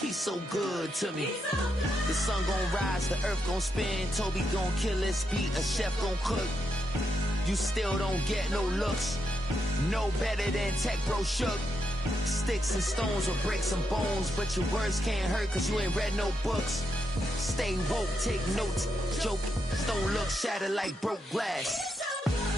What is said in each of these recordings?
he's so good to me. The sun gon' rise, the earth gon' spin. Toby gon' kill this beat, a chef gon' cook. You still don't get no looks. No better than Tech Bro Shook. Sticks and stones will break some bones, but your words can't hurt cause you ain't read no books. Stay woke, take notes, joke. Don't look shattered like broke glass.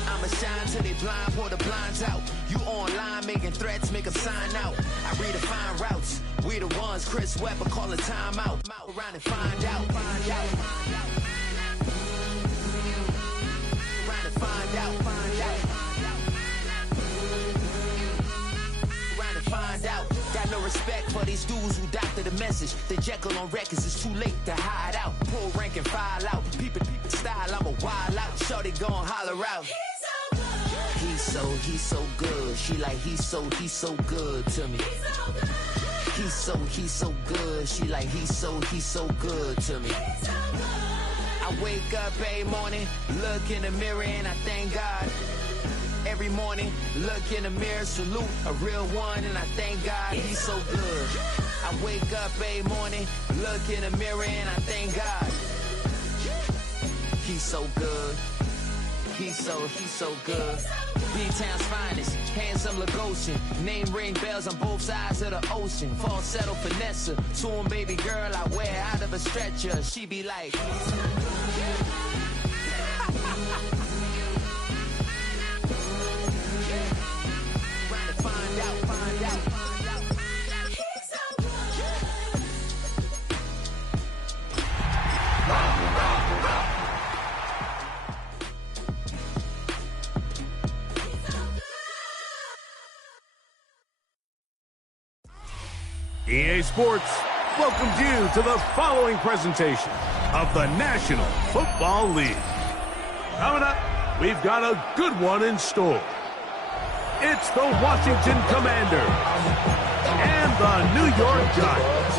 I'ma shine till they blind, pour the blinds out. You online making threats, make them sign out. I redefine routes, we the ones Chris Webber calling time out. Around and find out, find out. Around and find out, find out. Around and find out. Got no respect for these dudes who doctor the message. The Jekyll on records, it's too late to hide out. Pull rank and file out. Peep it style, I'm a wild out. Shorty gon' holler out. He's so good. She like he's so good to me. He's so good. She like he's so good to me. I wake up every morning, look in the mirror and I thank God. Every morning, look in the mirror, salute a real one and I thank God he's so good. I wake up every morning, look in the mirror and I thank God. He's so good. He's so good. B-Town's finest, handsome Lagosian. Name ring bells on both sides of the ocean. Falsetto finesse, swoon baby girl I wear out of a stretcher. She be like, trying to find out, find out. EA Sports welcomes you to the following presentation of the National Football League. Coming up, we've got a good one in store. It's the Washington Commanders and the New York Giants.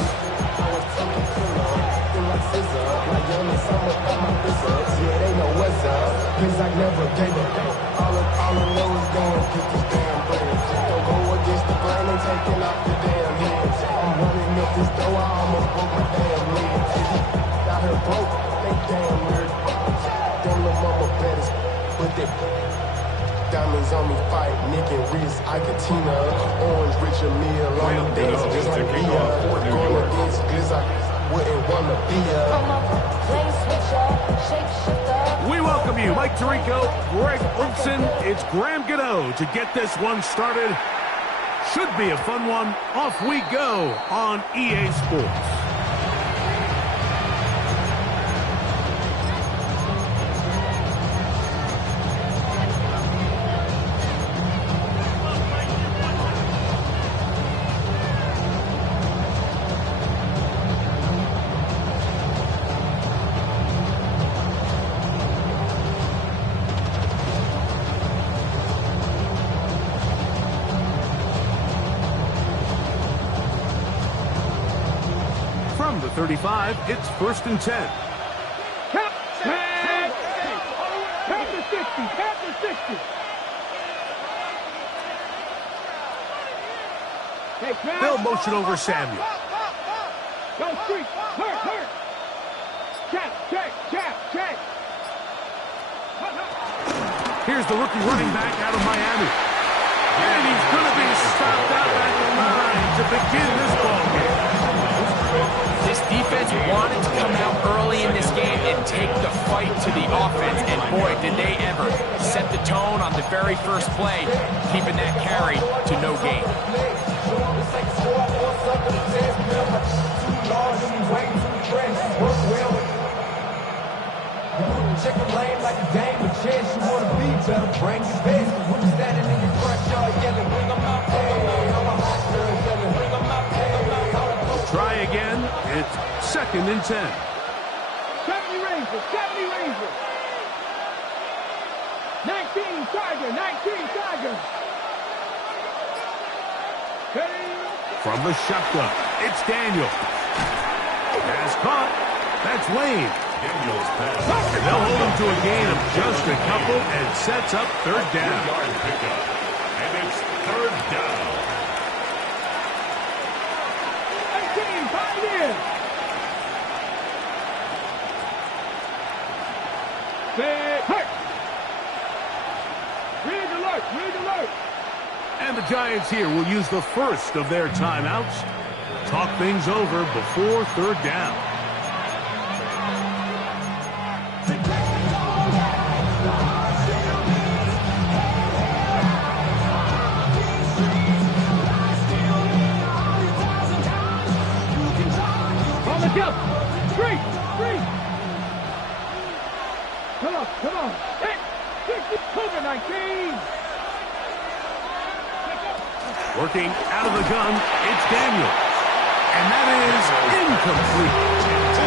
I'm running up this door, I almost broke my damn leg. Got her broke, they damn weird. Them little mama better, but they diamonds on me fight, Nick and Reese, Icatina, Orange Richard Mill on the dance, just like me. Going against Glizzy, wouldn't wanna be We welcome you, Mike Tirico, Greg Olson. It's Graham Gano to get this one started. Should be a fun one. Off we go on EA Sports. From the 35, it's 1st and 10. Count the 60, count the 60. Hey, They'll motion over Samuel. Go street, hurt. Check. Here's the rookie running back out of Miami. And he's going to be stopped out at the line to begin this ball game. This defense wanted to come out early in this game and take the fight to the offense, and boy, did they ever set the tone on the very first play, keeping that carry to no gain. Check the lane like a game of chess. You want to be better, bring your best. When you standing in your front yard yelling, bring them out, I'm a hot girl yelling, bring them out, Try again. It's 2nd and 10. 70 Rangers. 19 Tigers. From the shotgun, it's Daniel. Pass caught. That's Lane. They'll hold him to a gain of just a couple and sets up 3rd down. And the Giants here will use the first of their timeouts. Talk things over before third down. On the jump. Three. Come on. Hey, 60, cover 19. Working out of the gun, it's Daniel. And that is incomplete.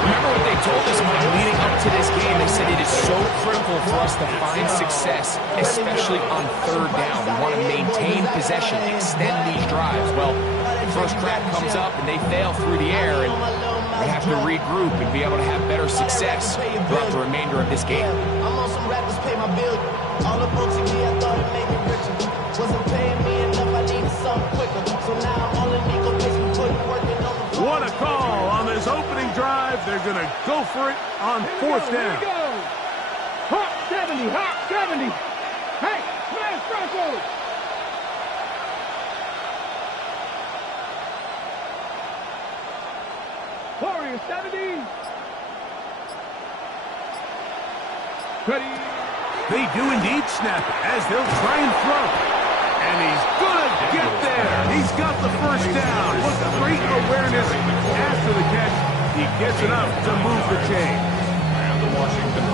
Remember what they told us, Mike, leading up to this game? They said it is so critical for us to find success, especially on third down. We want to maintain possession, extend these drives. Well, the first crack comes up and they fail through the air, and they have to regroup and be able to have better success throughout the remainder of this game. I'm on some rappers pay my bill. All up on TV, I thought it made me richer. Wasn't paying me enough, I needed something quicker. So now I'm on the legal pitch, putting working on the floor. What a call on this opening drive. They're going to go for it on fourth down. Here we go. Hot 70. Hey, smash Broncos. Warriors 70. Ready. They do indeed snap it as they'll try and throw. And he's going to get there. He's got the first down. With great awareness after the catch, he gets enough to move the chain.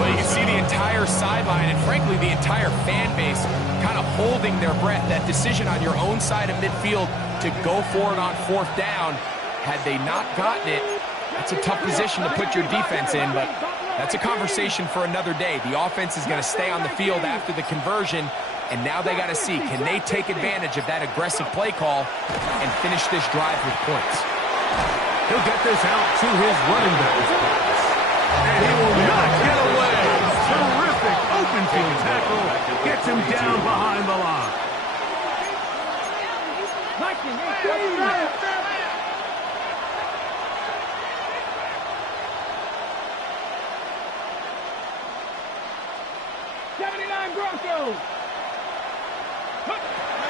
Well, you can see the entire sideline and, frankly, the entire fan base kind of holding their breath. That decision on your own side of midfield to go for it on fourth down, had they not gotten it, that's a tough position to put your defense in, but that's a conversation for another day. The offense is going to stay on the field after the conversion, and now they got to see, can they take advantage of that aggressive play call and finish this drive with points? He'll get this out to his running back. And he will not get away. Terrific open field tackle. Gets him down behind the line. Broncos.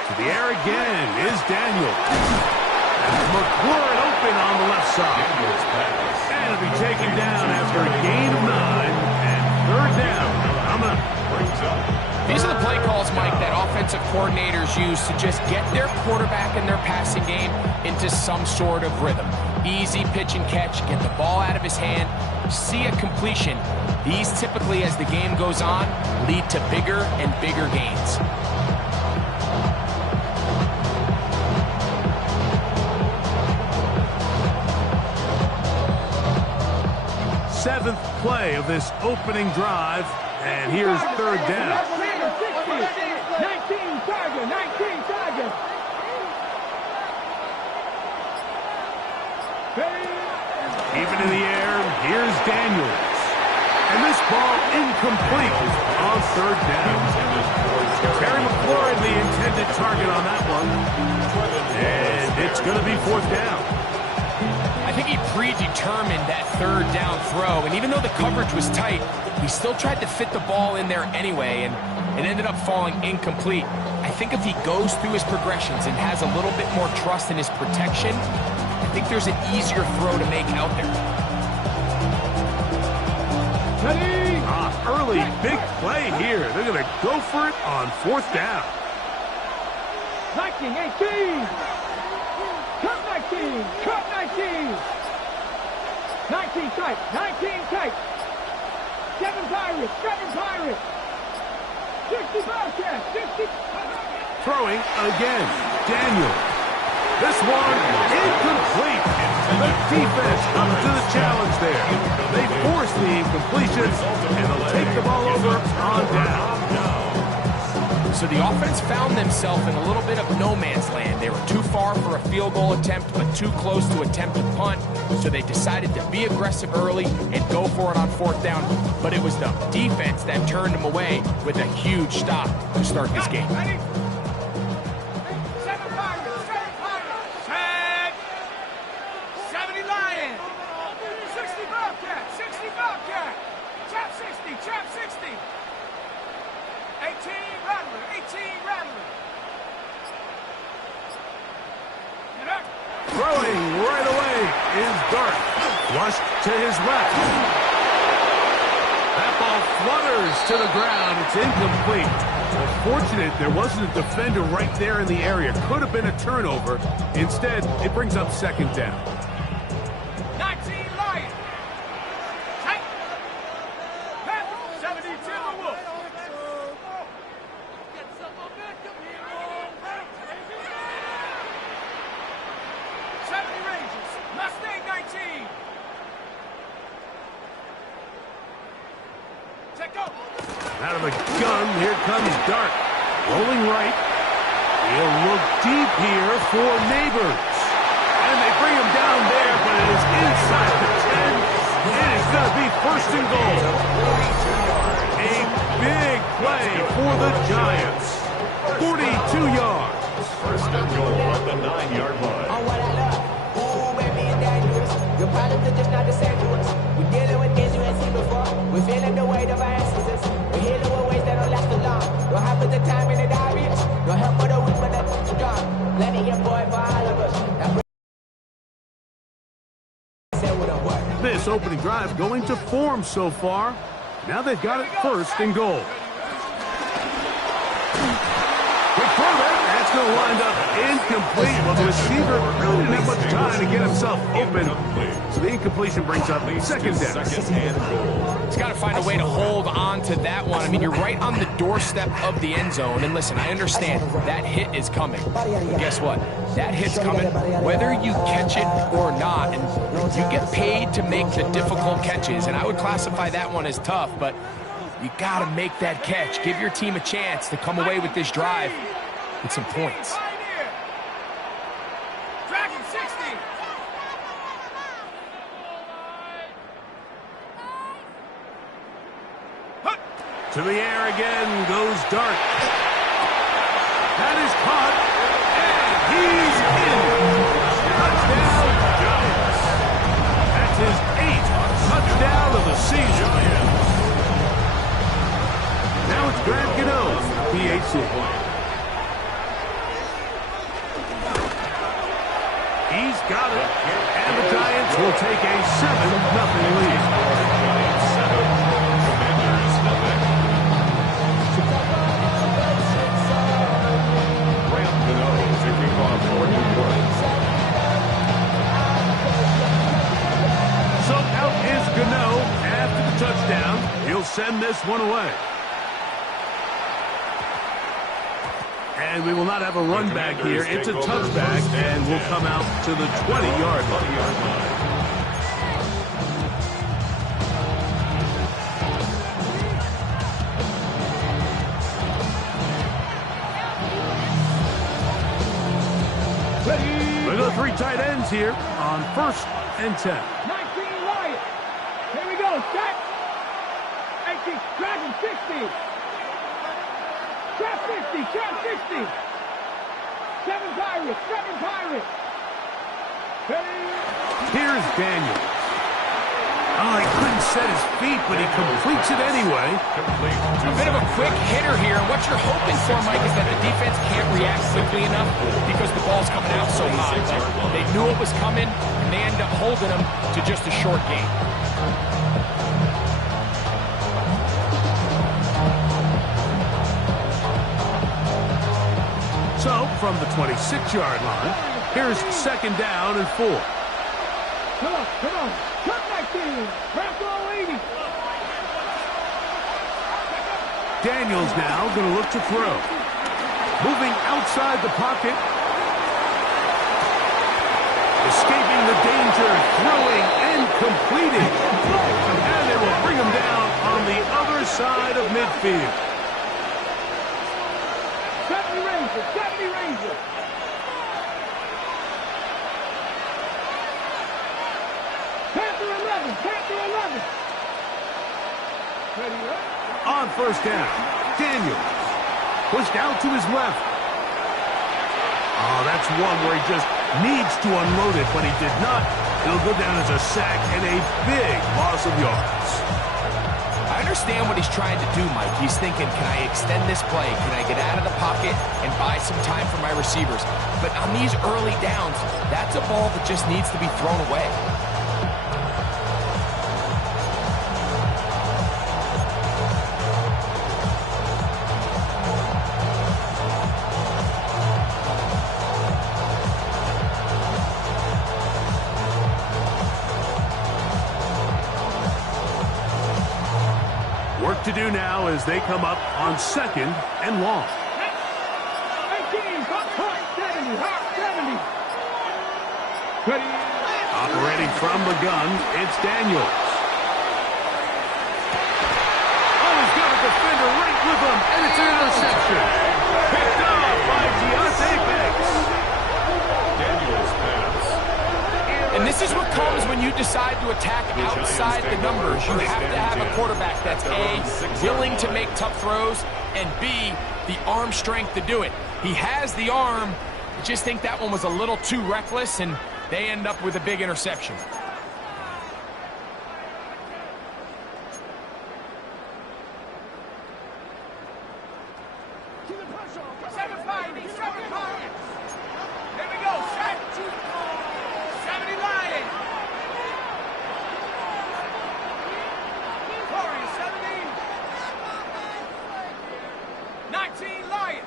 To the air again is Daniel. McLaurin open on the left side. And it'll be taken down after a gain of 9 and third down. Coming up. These are the play calls, Mike, that offensive coordinators use to just get their quarterback and their passing game into some sort of rhythm. Easy pitch and catch, get the ball out of his hand, see a completion. These typically, as the game goes on, lead to bigger and bigger gains. Seventh play of this opening drive, and here's third down. 19 Tiger. Even in the air, here's Daniels. And this ball incomplete on third down. Terry McLaurin, the intended target on that one. And it's going to be fourth down. I think he predetermined that third down throw, and even though the coverage was tight, he still tried to fit the ball in there anyway, and it ended up falling incomplete. I think if he goes through his progressions and has a little bit more trust in his protection, I think there's an easier throw to make out there. Early big play here. They're going to go for it on fourth down. 19, 18. Cut 19. 19 tight. 7 Pirates. 60 Bobcats. 60. Throwing again. Daniel. This one incomplete. The defense comes to the challenge there. They force the incompletion, and they'll take the ball over on down. So the offense found themselves in a little bit of no man's land. They were too far for a field goal attempt, but too close to attempt a punt. So they decided to be aggressive early and go for it on fourth down. But it was the defense that turned them away with a huge stop to start this game. Throwing right away is Dart. Flushed to his left. That ball flutters to the ground. It's incomplete. Well, fortunate there wasn't a defender right there in the area. Could have been a turnover. Instead, it brings up second down. 19 Lions. Tight. Pass 72 Wolf. Get some momentum here. 70 Rangers. Mustang 19. Check go. Out of the gun, here comes Dart. Rolling right. He'll look deep here for Neighbors. And they bring him down there, but it is inside the 10. It is going to be first and goal. A big play for the Giants. 42 yards. First and goal at the 9-yard line. On what I love. Ooh, baby, and dangerous. Your problems are just not the same to us. We're dealing with things you ain't seen before. We're feeling the weight of our ancestors. We're healing with ways that don't last too long. Don't happen the time in the diaries. No help for the weak, but that's strong. Plenty of boy for all of us. This opening drive going to form so far. Now they've got it first and goal. Quick throw there. That's going to wind up incomplete. Well, the receiver really didn't have much time to get himself open. So the incompletion brings up second down. Second and goal. He's got to find a way to hold on to that one. I mean, you're right on the doorstep of the end zone. And listen, I understand that hit is coming. But guess what? That hit's coming whether you catch it or not. And you get paid to make the difficult catches. And I would classify that one as tough, but you got to make that catch. Give your team a chance to come away with this drive with some points. Dragon 60. To the air again goes Dart. That is caught. And he's in. Touchdown, Giants. That's his 8th touchdown of the season. Now it's Grant Gano, PAC. He's got it. And the Giants will take a 7-0 lead. So out is Gano after the touchdown. He'll send this one away. And we will not have a run back here. It's a touchback, and we'll come out to the 20-yard line. We go 3 tight ends here on 1st and 10. 19 Lions. Here we go. Set. 18. Dragon 60. Trap 60. Trap 60. 7 Pirates. 7 Pirates. Here's Daniels. Oh, he couldn't set his feet, but he completes it anyway. A bit of a quick hitter here, and what you're hoping for, Mike, is that the defense can't react quickly enough because the ball's coming out so high. They knew it was coming, and they ended up holding them to just a short game. So, from the 26-yard line, here's 2nd down and 4. Come on, come on. Cut back in. Wrap all 80. Daniels now going to look to throw. Moving outside the pocket. Escaping the danger, throwing and completing. And they will bring him down on the other side of midfield. 70 Rangers, 70 Rangers. Panther 11, Panther 11. Ready up. On 1st down, Daniels pushed out to his left. Oh, that's one where he just needs to unload it, but he did not. It'll go down as a sack and a big loss of yards. I understand what he's trying to do, Mike. He's thinking, can I extend this play? Can I get out of the pocket and buy some time for my receivers? But on these early downs, that's a ball that just needs to be thrown away. Work to do now as they come up on 2nd and long. 18, hot 70. Operating from the gun, it's Daniels. Oh, he's got a defender right with him, and it's an interception. Picked off by Gman26.2. Daniels pass. And this is what comes when you decide to attack outside the numbers. You have to have a quarterback that's A, willing to make tough throws, and B, the arm strength to do it. He has the arm. I just think that one was a little too reckless, and they end up with a big interception. Here we go, set. 70 Lion. Corey, 70. 19 Lion.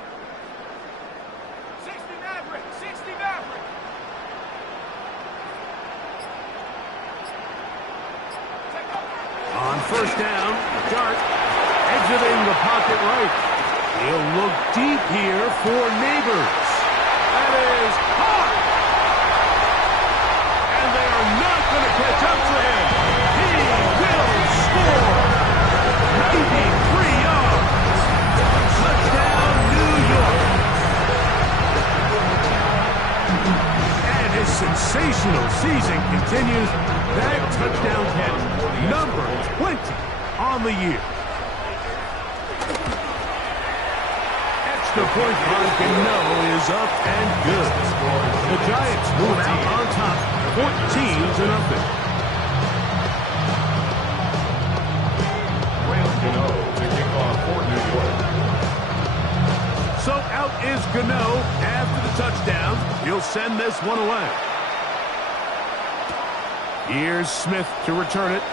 60 Maverick. 60 Maverick. On 1st down, Dart exiting the pocket right. He'll look deep here for Neighbors. That is hot! And they are not going to catch up to him. He will score! 93 yards! Touchdown, New York! And his sensational season continues. That touchdown catch, number 20 on the year. Extra point by Gano is up and good. The Giants move out on top, 14-0. Graham Gano to kick off for New York. So out is Gano after the touchdown. He'll send this one away. Here's Smith to return it.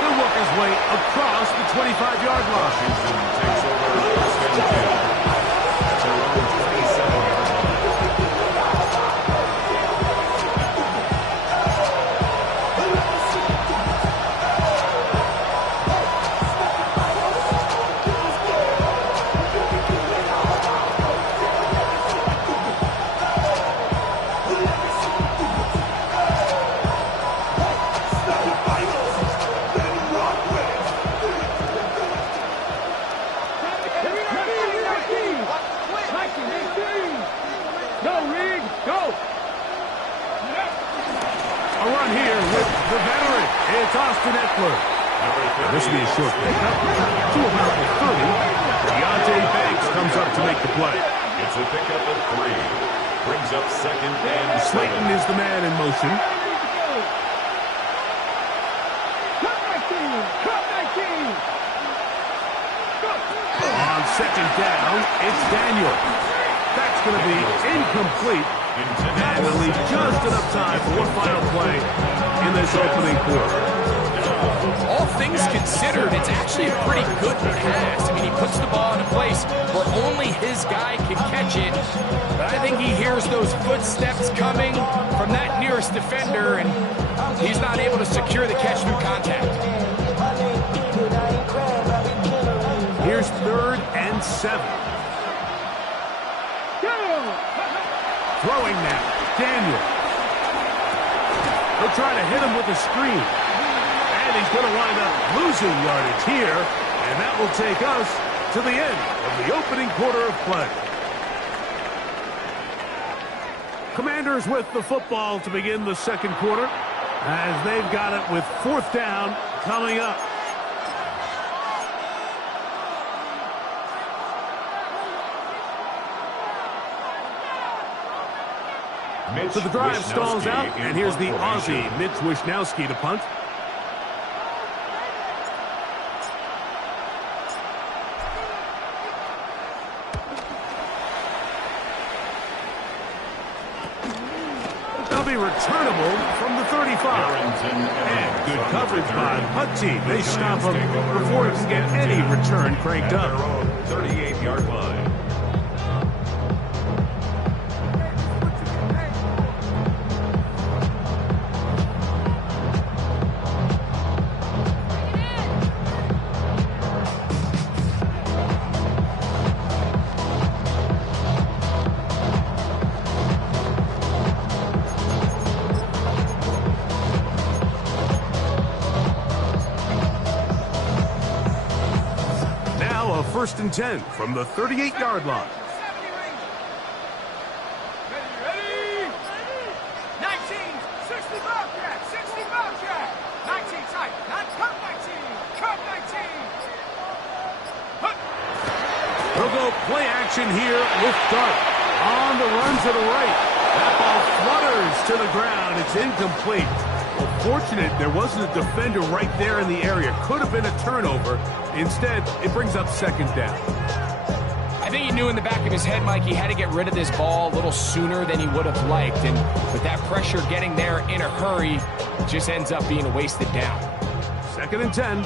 He'll work his way across the 25-yard line. Washington takes over 1st and 10. At their own 27-yard line. This will be a short pickup to about the 30. Gman26.2 comes up to make the play. It's a pickup of 3. Brings up 2nd and 7. Slayton is the man in motion. On 2nd down, it's Daniel. That's going to be incomplete. And will leave just enough time for one final play in this opening quarter. All things considered, it's actually a pretty good pass. I mean, he puts the ball in a place where only his guy can catch it. But I think he hears those footsteps coming from that nearest defender, and he's not able to secure the catch through contact. Here's 3rd and 7. Throwing now, Daniel. They'll try to hit him with a screen. And he's going to wind up losing yardage here, and that will take us to the end of the opening quarter of play. Commanders with the football to begin the 2nd quarter, as they've got it with 4th down coming up. So the drive stalls out, and here's the Aussie, Mitch Wishnowsky, to punt. It'll be returnable from the 35. And good coverage by the punt team. They stop him before he can get any return cranked up. 38-yard line. First and 10 from the 38-yard line. Ready? 19, 60 Bobcat, 60 Bobcat. 19 tight, not cut 19, cut 19. They'll go play action here with Dart. On the run to the right. That ball flutters to the ground. It's incomplete. Well, fortunate there wasn't a defender right there in the area. Could have been a turnover. Instead, it brings up second down. I think he knew in the back of his head, Mike, he had to get rid of this ball a little sooner than he would have liked. And with that pressure getting there in a hurry, it just ends up being a wasted down. Second and 10.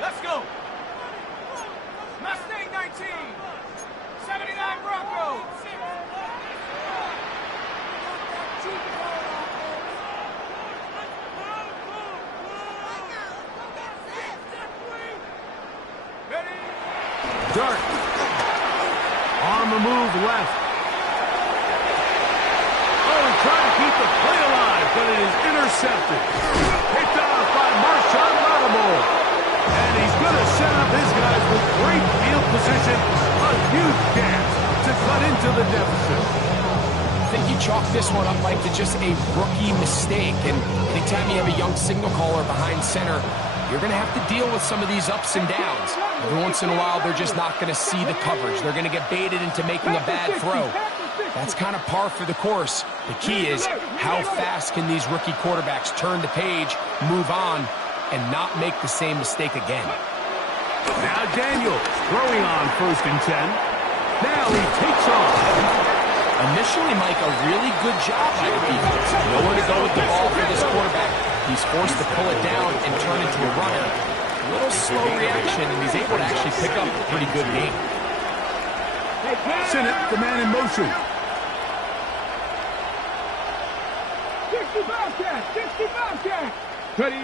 Let's go. Mustang 19, 79 Broncos. Dart on the move left. Oh, trying to keep the play alive, but it is intercepted. Picked off by Marshawn Lattimore. And he's going to set up his guys with great field position. A huge chance to cut into the deficit. I think you chalk this one up, Mike, to just a rookie mistake. And anytime you have a young signal caller behind center, you're going to have to deal with some of these ups and downs. Every once in a while, they're just not going to see the coverage. They're going to get baited into making a bad throw. That's kind of par for the course. The key is how fast can these rookie quarterbacks turn the page, move on, and not make the same mistake again. Now Daniels throwing on first and 10. Now he takes off. Initially, Mike, a really good job by the defense. Nowhere to go with the ball for this quarterback. He's forced to pull it down and turn into a runner. A little slow reaction, and he's able to actually pick up a pretty good game. Sinnott, the man in motion. 60 Bobcat, 60 Bobcat. Ready?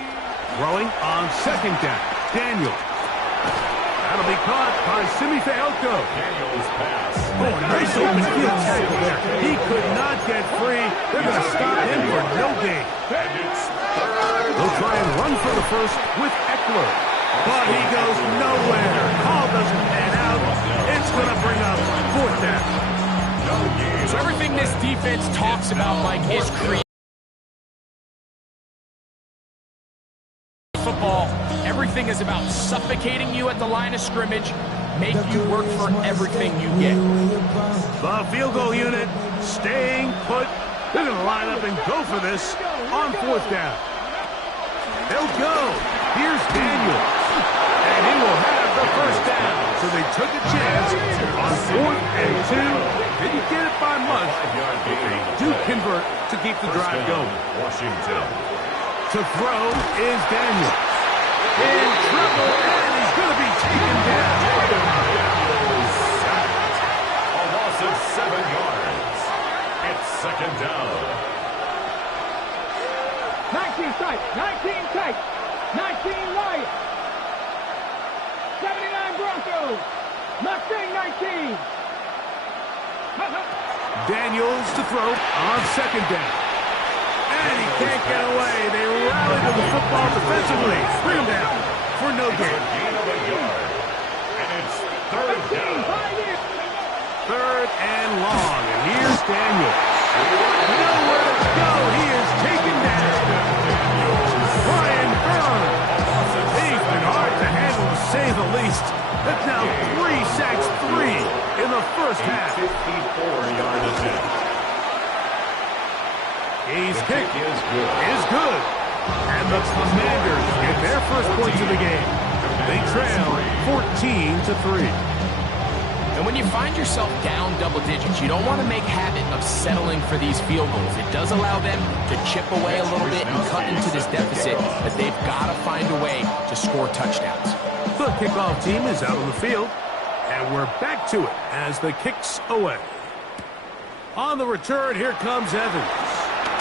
Throwing on second down. Daniel. That'll be caught by Simi Fehoko. Daniels pass. Oh, nice open field tackle there. He could not get free. They're going to stop him for no gain. And it's third. They'll try and run for the first with Eckler. But he goes nowhere. Call doesn't pan out. It's going to bring up fourth down. So everything this defense talks about, Mike, is creative football. Everything is about suffocating you at the line of scrimmage, make you work for everything you get. The field goal unit staying put. They're going to line up and go for this on fourth down. They'll go. Here's Daniels. And he will have the first down. So they took a chance on 4th and 2. Didn't get it by much. They do convert to keep the drive going. Washington. To throw is Daniels. In trouble, and he's going to be taken down. A loss of 7 yards. It's second down. 19 tight, 19 tight, 19 right. 79 Broncos, Mustang 19. Daniels to throw on second down. And he can't get away. They rally to the football defensively. Bring him down for no gain. Gain of a yard. And it's third down. Third and long. And here's Daniels. Nowhere to go. He is taken down. Brian Byrne. He's been hard to handle, to say the least. That's now 3 sacks, 3 in the first half. 54-yard attempt. His kick is good. And the Commanders get their first points of the game. They trail 14-3. And when you find yourself down double digits, you don't want to make habit of settling for these field goals. It does allow them to chip away a little bit and cut into this deficit, but they've got to find a way to score touchdowns. The kickoff team is out on the field, and we're back to it as the kick's away. On the return, here comes Evans.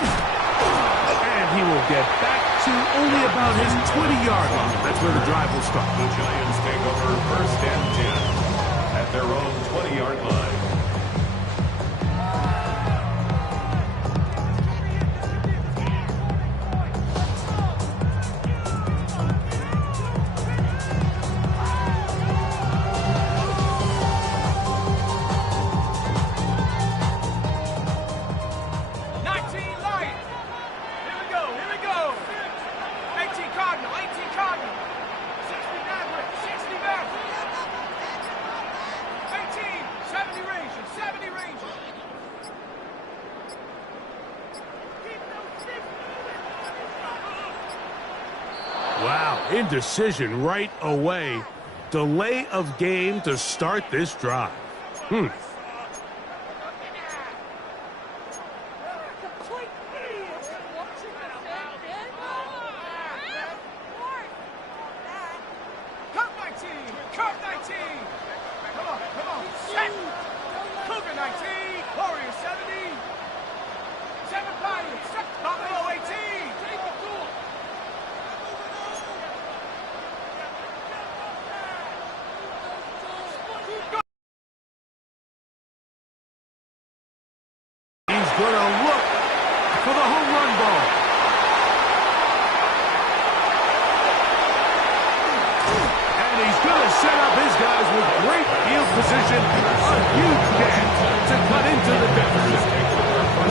And he will get back to only about his 20-yard line. That's where the drive will start. The Giants take over 1st and 10 at their own 20-yard line. Wow, indecision right away. Delay of game to start this drive. Going to look for the home run ball. And he's going to set up his guys with great field position. A huge chance to cut into the deficit.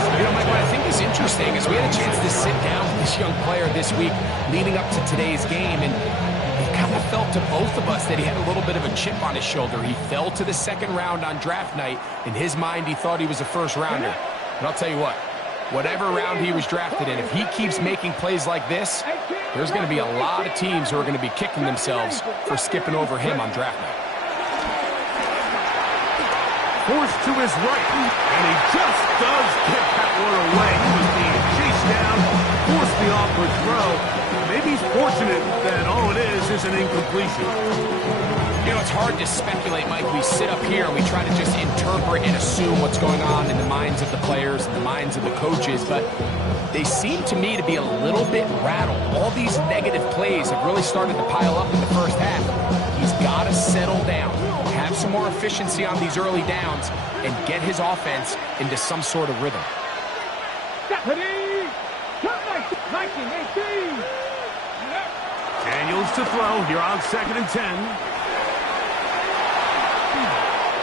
You know, Mike, what I think is interesting is we had a chance to sit down with this young player this week leading up to today's game, and it kind of felt to both of us that he had a little bit of a chip on his shoulder. He fell to the second round on draft night. In his mind, he thought he was a first rounder. But I'll tell you what, whatever round he was drafted in, if he keeps making plays like this, there's going to be a lot of teams who are going to be kicking themselves for skipping over him on draft night. Forced to his right, and he just does get that one away. He was being chased down, forced the awkward throw. Maybe he's fortunate that all it is an incompletion. You know, it's hard to speculate, Mike. We sit up here and we try to just interpret and assume what's going on in the minds of the players and the minds of the coaches, but they seem to me to be a little bit rattled. All these negative plays have really started to pile up in the first half. He's got to settle down, have some more efficiency on these early downs, and get his offense into some sort of rhythm. Deputy! 1918! Daniels to throw here on 2nd and 10.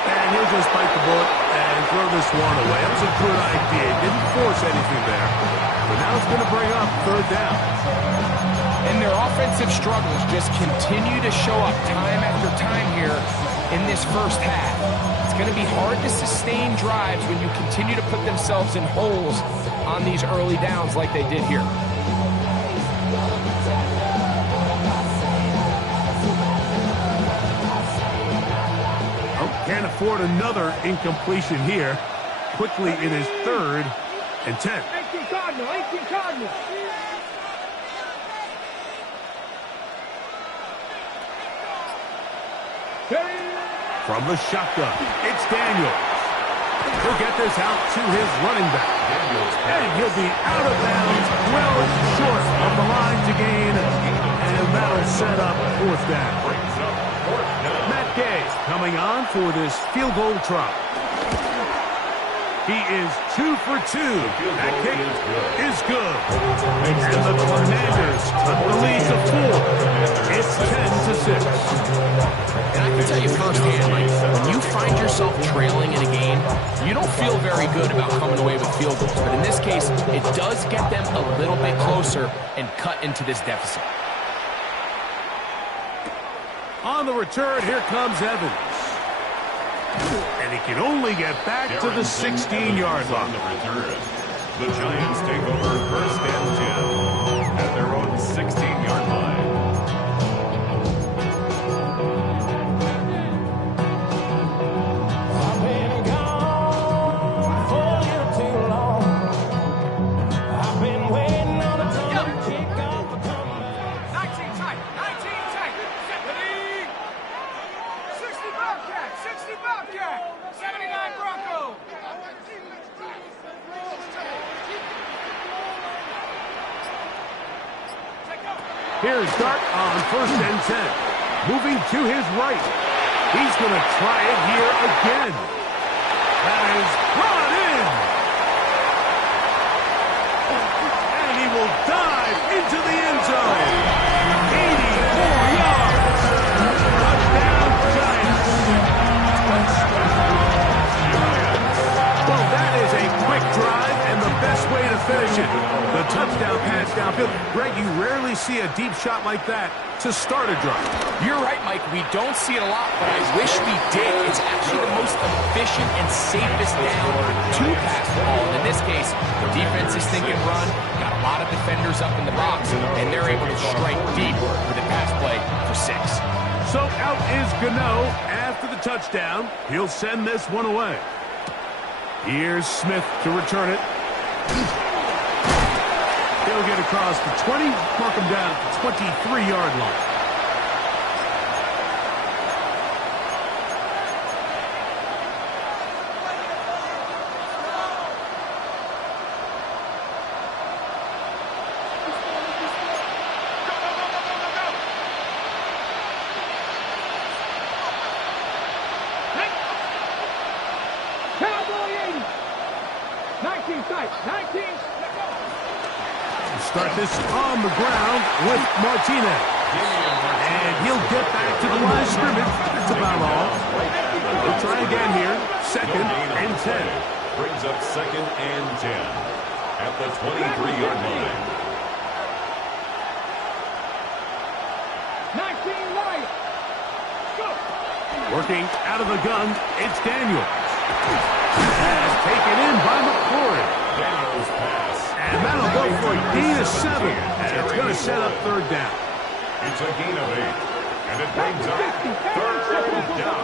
And he'll just bite the bullet and throw this one away. That was a good idea. Didn't force anything there. But now it's going to bring up 3rd down. And their offensive struggles just continue to show up time after time here in this first half. It's going to be hard to sustain drives when you continue to put themselves in holes on these early downs like they did here. Can't afford another incompletion here. Quickly in his 3rd and 10. 18 Cardinal, 18 Cardinal. From the shotgun, it's Daniels. He'll get this out to his running back. And he'll be out of bounds, well short of the line to gain. And that'll set up 4th down. Matt Gay coming on for this field goal try. He is 2 for 2. That kick is good. And the Commanders cut the lead to 4. It's 10-6. And I can tell you firsthand, Mike, when you find yourself trailing in a game, you don't feel very good about coming away with field goals. But in this case, it does get them a little bit closer and cut into this deficit. On the return, here comes Evans. And he can only get back to the 16-yard line. The return. The Giants take over 1st and 10 at their own 16-yard line. Here's Dart on 1st and 10. Moving to his right. He's going to try it here again. That is brought in. And he will dive into the end zone. 84 yards. Touchdown, Giants. Well, that is a quick drive and the best way to finish it. The touchdown pass downfield. Greg, you rarely see a deep shot like that to start a drive. You're right, Mike. We don't see it a lot, but I wish we did. It's actually the most efficient and safest down to pass the ball. And in this case, the defense is thinking run, got a lot of defenders up in the box, and they're able to strike deep with a pass play for 6. So out is Gano after the touchdown. He'll send this one away. Here's Smith to return it. He'll get across the 20, mark him down at the 23-yard line. Start this on the ground with Martinez. And he'll get back to the line of scrimmage. That's about all. We'll try again here. 2nd and 10. Brings up 2nd and 10 at the 23-yard line. 19 Lions. Go. Working out of the gun, it's Daniels. Pass taken in by McLaurin. Daniels pass. And that'll go for a gain of 7. And it's going to set up 3rd down. It's a gain of 8. And it brings up 3rd down.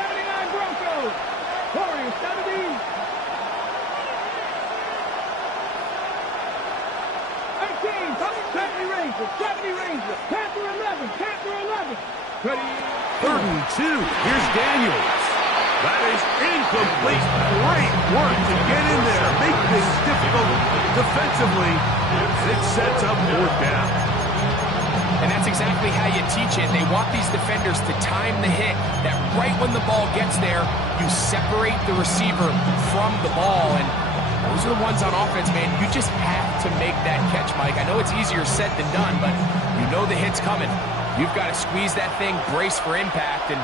79 Broncos. Warriors 70. 18. 70 Rangers. 70 Rangers. Panther 11. Panther 11. Ready. 3rd and 2. Here's Daniels. That is incomplete. Great work to get in there, make things difficult defensively, and it sets up 4th down. And that's exactly how you teach it. They want these defenders to time the hit, that right when the ball gets there, you separate the receiver from the ball. And those are the ones on offense, man. You just have to make that catch, Mike. I know it's easier said than done, but you know the hit's coming. You've got to squeeze that thing, brace for impact, and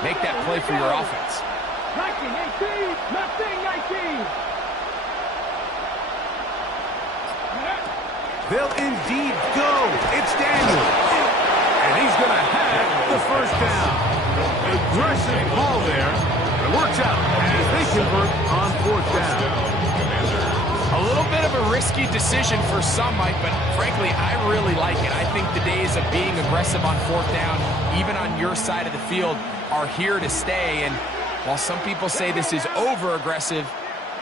make that play for your offense. 19, 18, nothing, 19. They'll indeed go. It's Daniels. And he's going to have the 1st down. Aggressive ball there. It works out as they convert on 4th down. A little bit of a risky decision for some, Mike, but frankly, I really like it. I think the days of being aggressive on 4th down, even on your side of the field, are here to stay. And while some people say this is over-aggressive,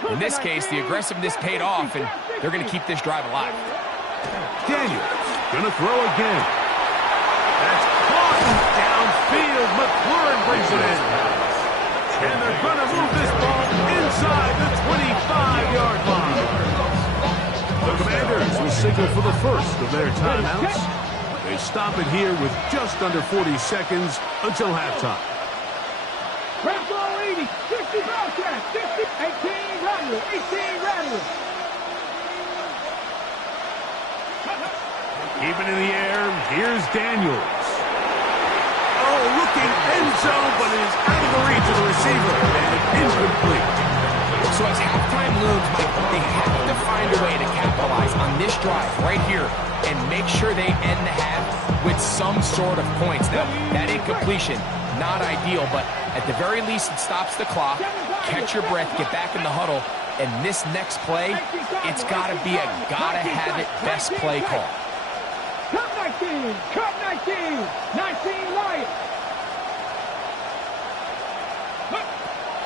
in this case, the aggressiveness paid off, and they're going to keep this drive alive. Daniels going to throw again. That's caught downfield. McLaurin brings it in. And they're going to move this ball inside the 25-yard line. The Commanders will signal for the first of their timeouts. They stop it here with just under 40 seconds until halftime. Bronco 80, 60 Bobcat, 60, 18 Rattler, 18 Rattler. Keeping in the air, here's Daniels. Oh, looking end zone, but it is out of the reach of the receiver, and incomplete. So as halftime looms, Mike, they have to find a way to capitalize on this drive right here and make sure they end the half with some sort of points. Now, that incompletion, not ideal, but at the very least, it stops the clock. Catch your breath, get back in the huddle, and this next play, it's got to be a gotta-have-it best play call. Cup 19, Cup 19, 19 Lions.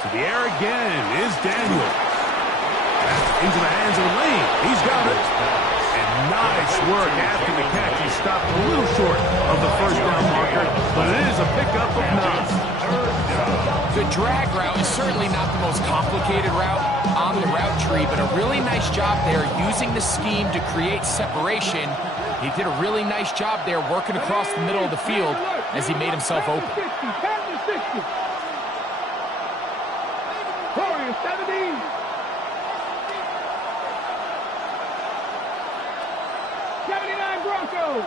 To the air again is Daniels. That's into the hands of Lane. He's got it. And nice work after the catch. He stopped a little short of the 1st down marker, but it is a pickup of 9. The drag route is certainly not the most complicated route on the route tree, but a really nice job there using the scheme to create separation. He did a really nice job there working across the middle of the field as he made himself open. 10 to 60. 70. 79 Broncos.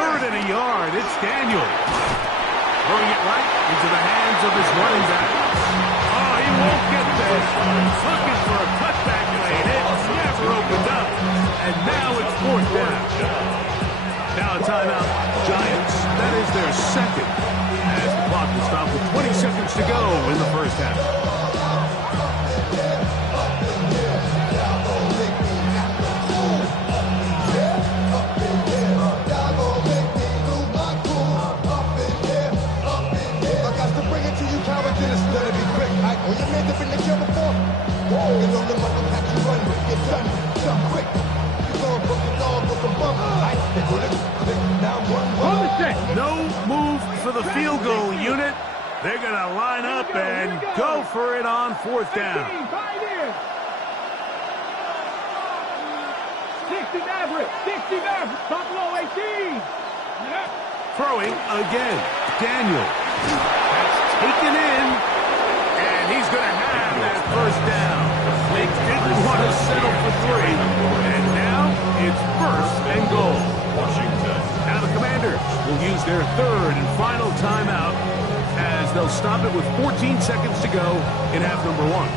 Third and a yard. It's Daniel. Throwing it right into the hands of his running back. Oh, he won't get this. Looking for a cutback lane. It's never opened up. And now it's fourth down. Now a timeout. Giants. That is their second. As the clock will stop with 20 seconds to go in the first half. No move for the field goal unit. They're going to line up and go for it on fourth down. 60 Maverick. Buffalo 18. Throwing again. Daniel. That's taken in. And he's going to have that first down. They didn't want to settle for three. And now it's first and goal. Washington. Now the Commanders will use their third and final timeout as they'll stop it with 14 seconds to go in half number one.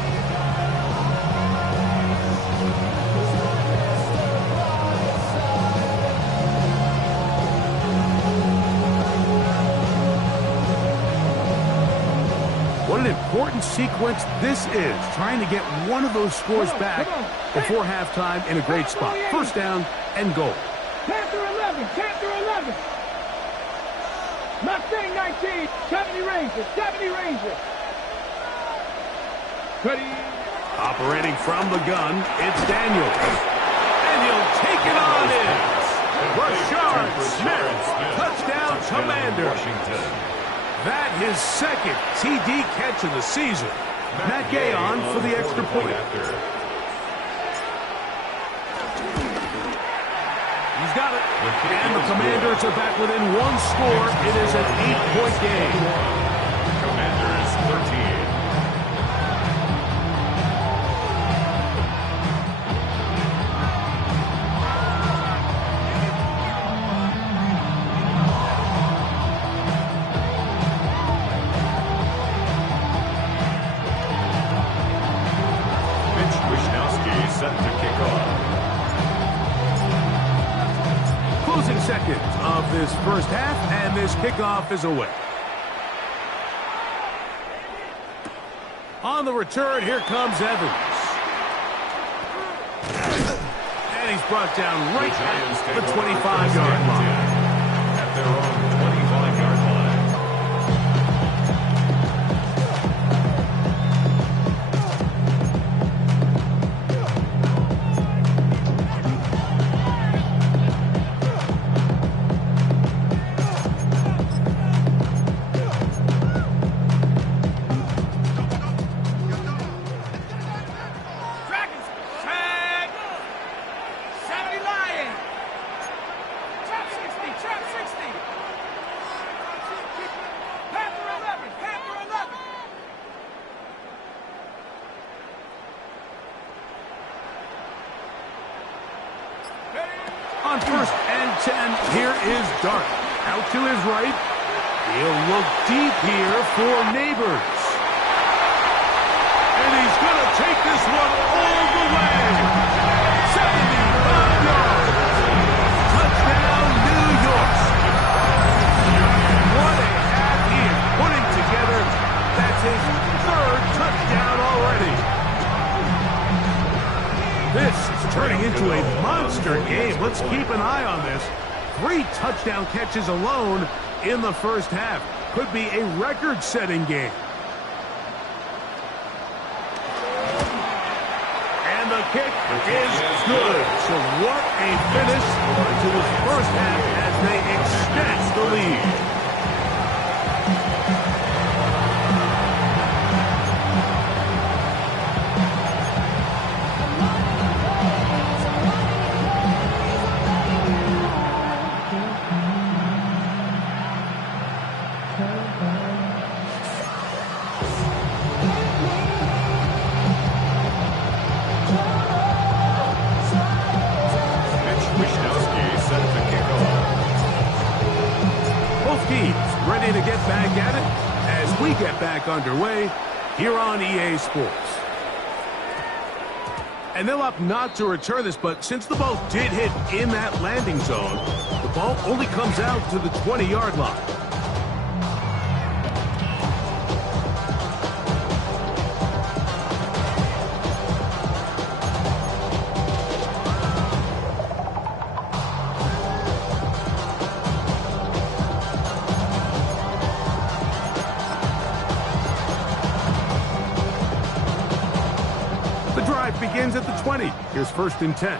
What an important sequence this is, trying to get one of those scores back before halftime in a great spot. First down and goal. Panther 11. Mustang 19. 70 Rangers. Operating from the gun, it's Daniel. And he'll take it on in. Rashard Smith. Touchdown, Commander. That his second TD catch of the season. Matt Gay on for the extra point. He's got it. And the Commanders are back within one score. It is an 8-point game. Commanders 13. Set to kick off. Closing seconds of this first half, and this kickoff is away. On the return, here comes Evans. And he's brought down right at the 25-yard line. At their own 25-yard line. On first and 10, here is Dart. Out to his right. He'll look deep here for Neighbors. And he's going to take this one all the way. 75 yards. Touchdown, New York. What a half he is putting together. That's his third touchdown already. This is turning into a monster game. Let's keep an eye on this. 3 touchdown catches alone in the first half. Could be a record-setting game. And the kick is good. So what a finish to this first half as they extend the lead. as we get back underway here on EA Sports. And they'll opt not to return this, but since the ball did hit in that landing zone, the ball only comes out to the 20-yard line. Begins at the 20. Here's 1st and 10.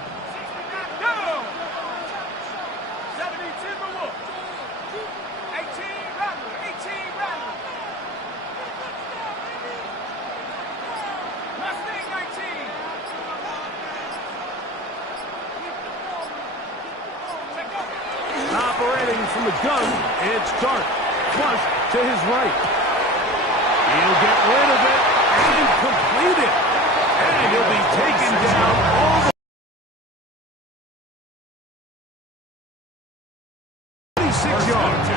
Operating from the gun, it's Dart. Flush to his right. He'll get rid of it and complete it. And he'll be taken down all the 46 yards.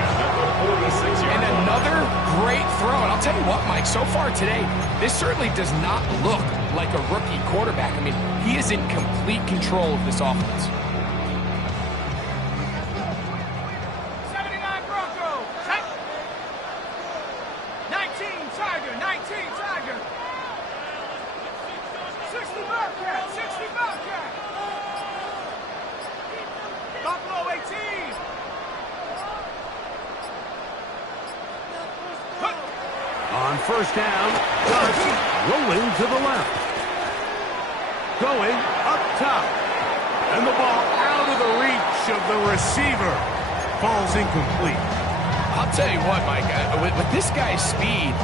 And another great throw. And I'll tell you what, Mike, so far today, this certainly does not look like a rookie quarterback. I mean, he is in complete control of this offense. 79 Broncos. 19 Tiger. 19 Tiger. 60 Bobcat. 60 Bobcat. Buffalo 18. On 1st down, Gus rolling to the left. Going up top. And the ball out of the reach of the receiver. Falls incomplete. I'll tell you what, Mike, with this guy's speed,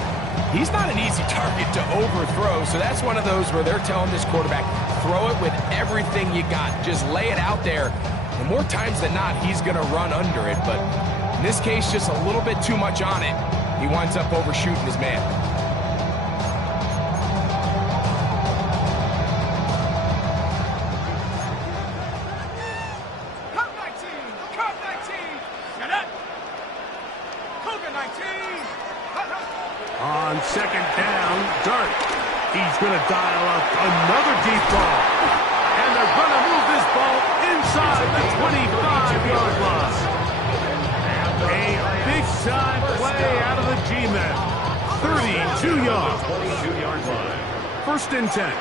he's not an easy target to overthrow, so that's one of those where they're telling this quarterback, throw it with everything you got. Just lay it out there. And more times than not, he's going to run under it, but in this case, just a little bit too much on it. He winds up overshooting his man. On 2nd down, Dart. He's going to dial up another deep ball. And they're going to move this ball inside the 25-yard line. A big-time play out of the G-men. 32 yards. 22-yard line. 1st and 10.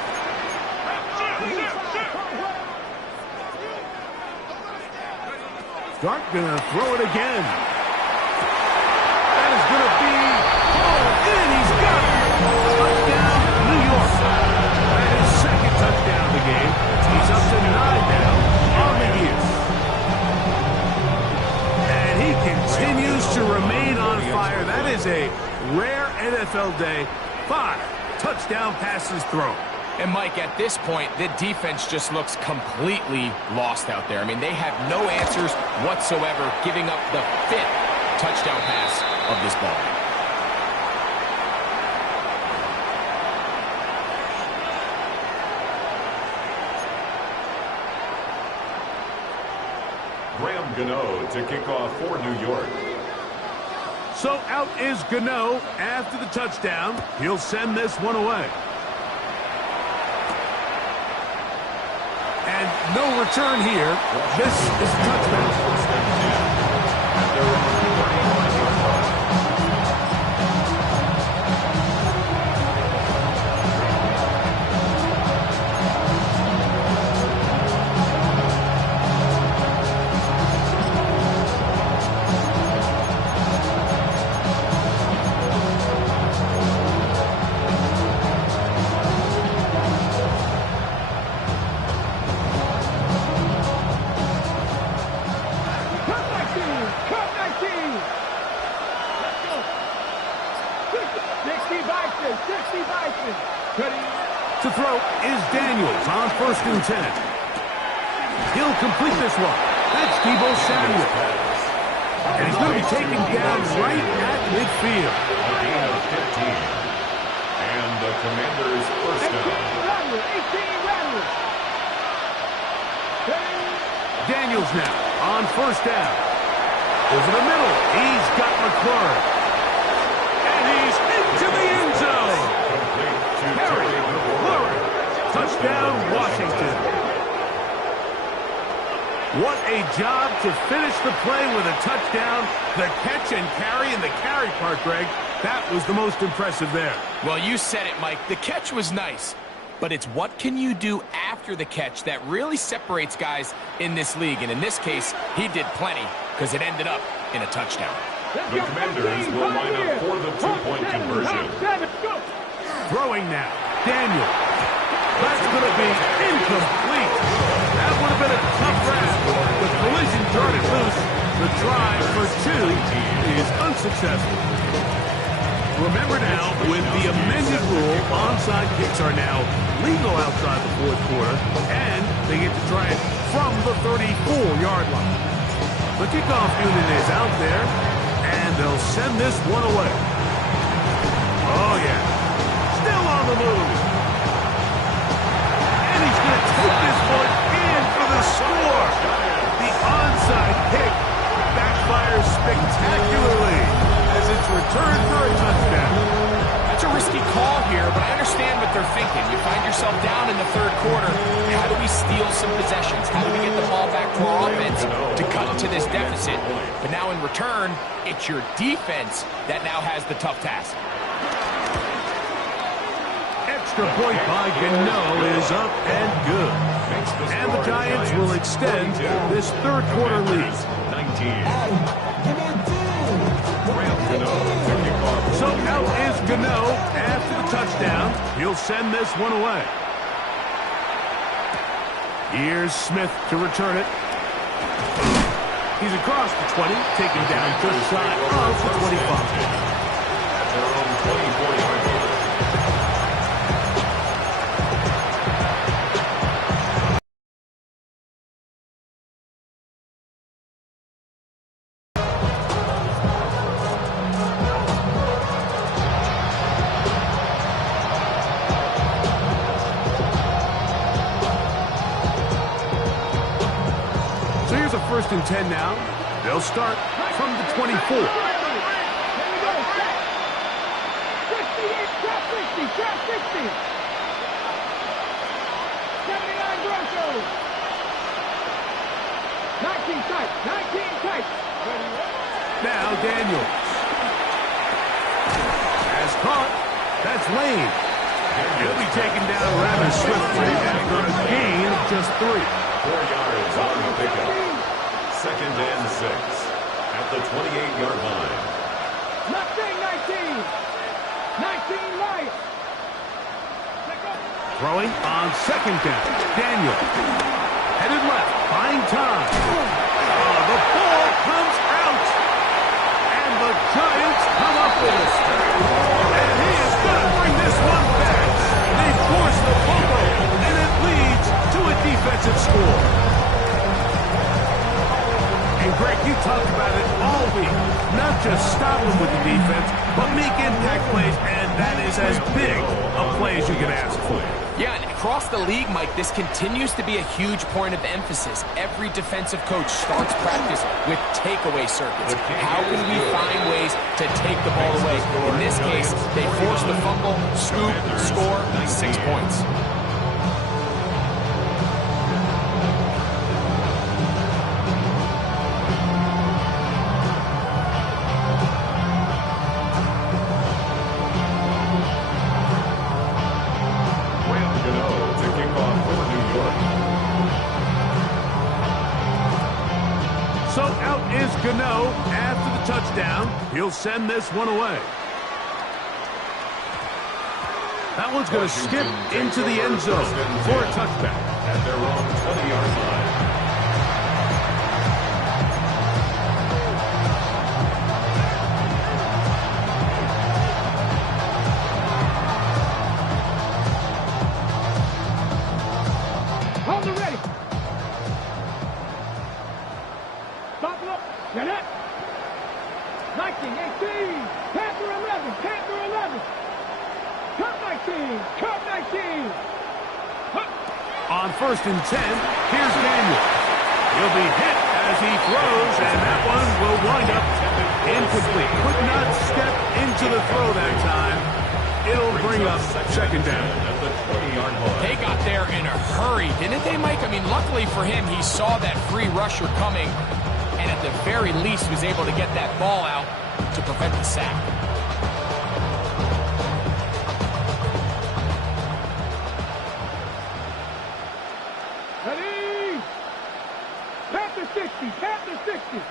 Dart going to throw it again. That is going to be hauled in. He's got it. Touchdown, New York. That is 2nd touchdown of the game. He's up to 9 now on the year. And he continues to remain on fire. That is a rare NFL day. 5 touchdown passes thrown. And, Mike, at this point, the defense just looks completely lost out there. I mean, they have no answers whatsoever, giving up the 5th touchdown pass of this ball. Gano to kick off for New York. So out is Gano after the touchdown. He'll send this one away. And no return here. This is a touchdown. To throw is Daniels on 1st and 10. He'll complete this one. That's Deebo Samuel. And he's going to be taken down right at midfield. A gain of 15. And the Commanders' first down. Daniels now on 1st down. Over the middle. He's got McLaurin. And he's What a job to finish the play with a touchdown. The catch and carry in the carry part, Greg. That was the most impressive there. Well, you said it, Mike. The catch was nice. But it's what can you do after the catch that really separates guys in this league. And in this case, he did plenty because it ended up in a touchdown. The Commanders will line up for the two-point conversion. Throwing now. Daniel. That's going to be incomplete. That would have been a tough grab. The collision darted loose. The try for two is unsuccessful. Remember now, with the amended rule, onside kicks are now legal outside the fourth quarter, and they get to try it from the 34-yard line. The kickoff unit is out there, and they'll send this one away. Oh, yeah. Still on the move. And he's going to take this one in for the score. The onside kick backfires spectacularly as it's returned for a touchdown. That's a risky call here, but I understand what they're thinking. You find yourself down in the third quarter. How do we steal some possessions? How do we get the ball back to our offense to cut into this deficit? But now in return, it's your defense that now has the tough task. Extra point by Gano is up and good. And the Giants will extend this third quarter lead. 19. So out is Gano after the touchdown. He'll send this one away. Here's Smith to return it. He's across the 20, taken down just shy of the 25. At their own 24-yard line. First and 10 now. They'll start from the 24. 60, drop 60. 79 Grosso. 19 tight. Now Daniels. Has caught. That's Lane. He'll be taken down rather swiftly after a gain of just 3. 4 yards on the pickup. Second and 6 at the 28-yard line. Mustang 19 light. Throwing on second down. Daniel. Headed left. Buying time. The ball comes out. And the Giants come up with it. And he is going to bring this one back. They force the fumble. And it leads to a defensive score. And Greg, you talked about it all week. Not just stop them with the defense, but make impact plays, and that is as big a play as you can ask for. Yeah, and across the league, Mike, this continues to be a huge point of emphasis. Every defensive coach starts practice with takeaway circuits. How can we find ways to take the ball away? In this case, they force the fumble, scoop, score, 6 points. Gano, after the touchdown, he'll send this one away. That one's going to skip into the end zone for a touchback. At their own 20-yard line. Hold the ready. Stop it up. Get it. 19, 18. Panther 11. Cut 19. On first and 10, here's Daniel. He'll be hit as he throws, and that one will wind up incomplete. Could not step into the throw that time. It'll bring up second down. 40-yard line. They got there in a hurry, didn't they, Mike? I mean, luckily for him, he saw that free rusher coming, and at the very least was able to get that ball out to prevent the sack. Ready? Panther 60, Panther 60.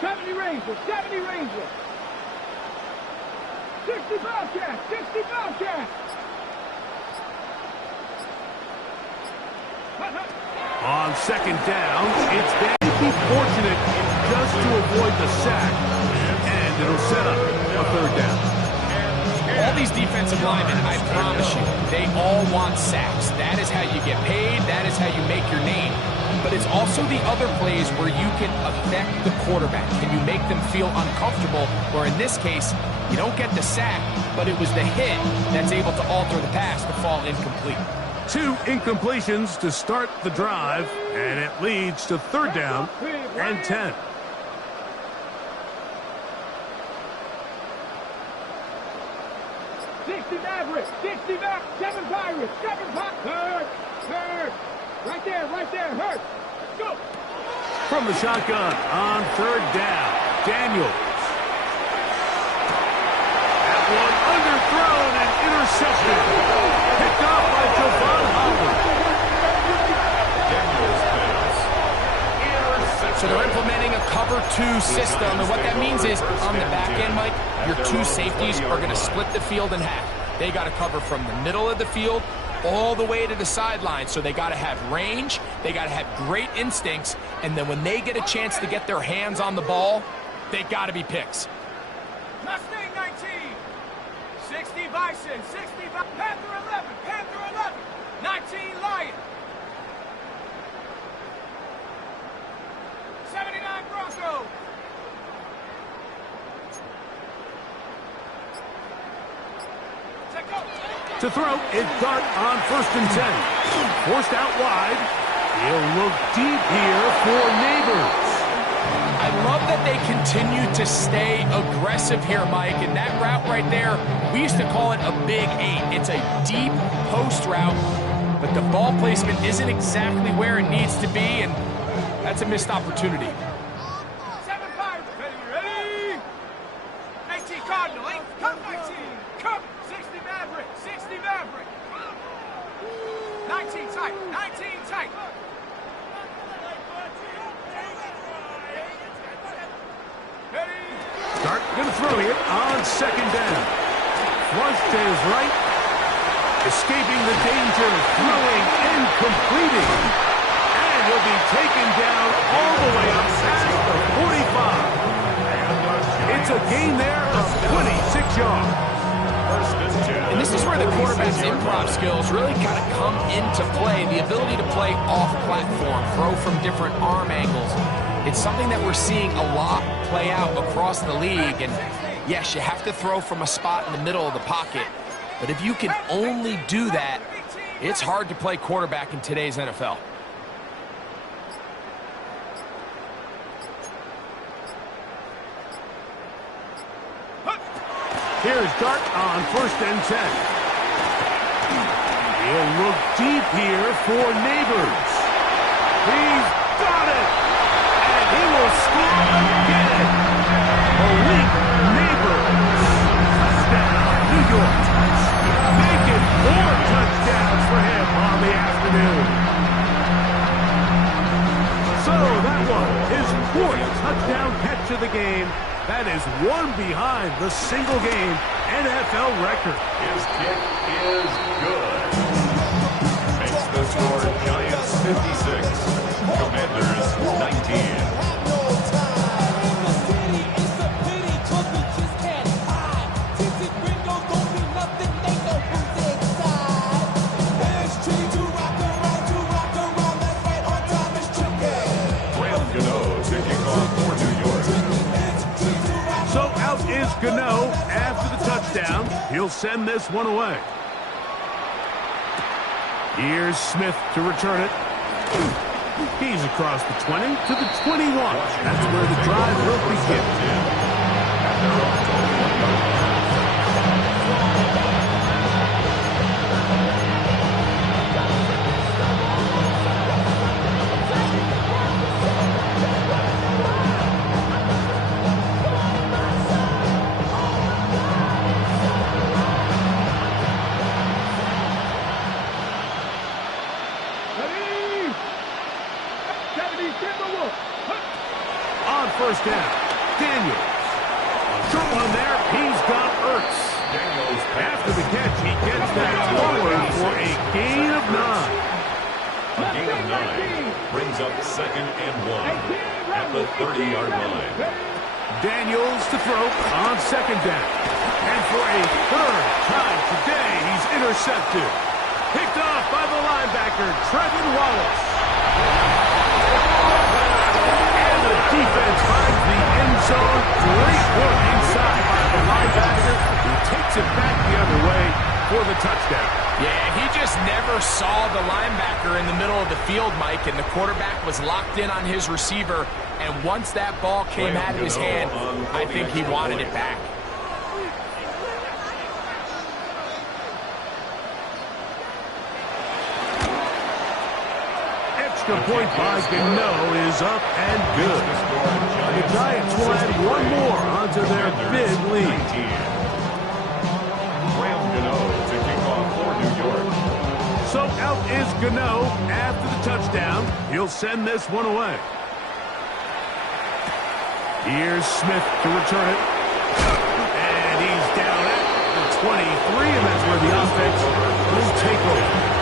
70 Ranger, 70 Ranger. 60 Bobcat, 60 Bobcat. On second down, it's going to be fortunate just to avoid the sack, and it'll set up a third down. All these defensive linemen, I promise you, they all want sacks. That is how you get paid. That is how you make your name. But it's also the other plays where you can affect the quarterback. Can you make them feel uncomfortable? Or in this case, you don't get the sack, but it was the hit that's able to alter the pass to fall incomplete. 2 incompletions to start the drive, and it leads to third down and 10. Maverick, 60 back, 7 Pirates, 7 Pirates. Hurt. Right there, hurt. Go. From the shotgun on third down, Daniels. That one underthrown and intercepted. Picked off by Javon Howard. Daniels pass. Intercepted. So they're implementing a cover 2 system, and what that means is on the back end, Mike, your 2 safeties are going to split the field in half. They got to cover from the middle of the field all the way to the sideline. So they got to have range, they got to have great instincts, and then when they get a chance to get their hands on the ball, they got to be picks. Mustang 19, 60 Bison, 60 Panther 11, Panther 11, 19 Lion, 79 Bronco. To throw, it's Dart on 1st and 10. Forced out wide. He'll look deep here for Neighbors. I love that they continue to stay aggressive here, Mike, and that route right there, we used to call it a big 8. It's a deep post route, but the ball placement isn't exactly where it needs to be, and that's a missed opportunity. 7 Pirates, ready? 19 Cardinal, 8, come 19, come 60 Maverick, 60 Maverick. 19 tight, 19 tight. Dart gonna throw it on second down. Flush to his right. Escaping the danger, throwing and completing. And he'll be taken down all the way up past the 45. It's a gain there of 26 yards. And this is where the quarterback's improv skills really kind of come into play. The ability to play off platform, throw from different arm angles. It's something that we're seeing a lot play out across the league. And yes, you have to throw from a spot in the middle of the pocket. But if you can only do that, it's hard to play quarterback in today's NFL. Here's Dart on 1st and 10. He'll look deep here for Neighbors. He's got it! And he will score again. Malik Neighbors. Touchdown, New York. Making 4 touchdowns for him on the afternoon. So that one, his 4th touchdown catch of the game. That is one behind the single-game NFL record. His kick is good. Makes the score Giants 56, Commanders 19. Gano, after the touchdown, he'll send this one away. Here's Smith to return it. He's across the 20 to the 21. That's where the drive will begin. first down. Daniels. Short one there. He's got Ertz. Daniels After the catch, he gets that forward for a gain of 9. A gain of 9 brings up 2nd and 1 at the 30-yard line. Daniels to throw on 2nd down. And for a 3rd time today, he's intercepted. Picked off by the linebacker, Trevin Wallace. And the defense finds the end zone. Great work inside by the linebacker, who takes it back the other way for the touchdown. Yeah, he just never saw the linebacker in the middle of the field, Mike, and the quarterback was locked in on his receiver. And once that ball came out of his hand, I think he wanted it back. Extra point by Gano is up and good. The Giants will add one more onto their big lead. Gano to kick off for New York. So out is Gano after the touchdown. He'll send this one away. Here's Smith to return it. And he's down at the 23, and that's where the offense will take over.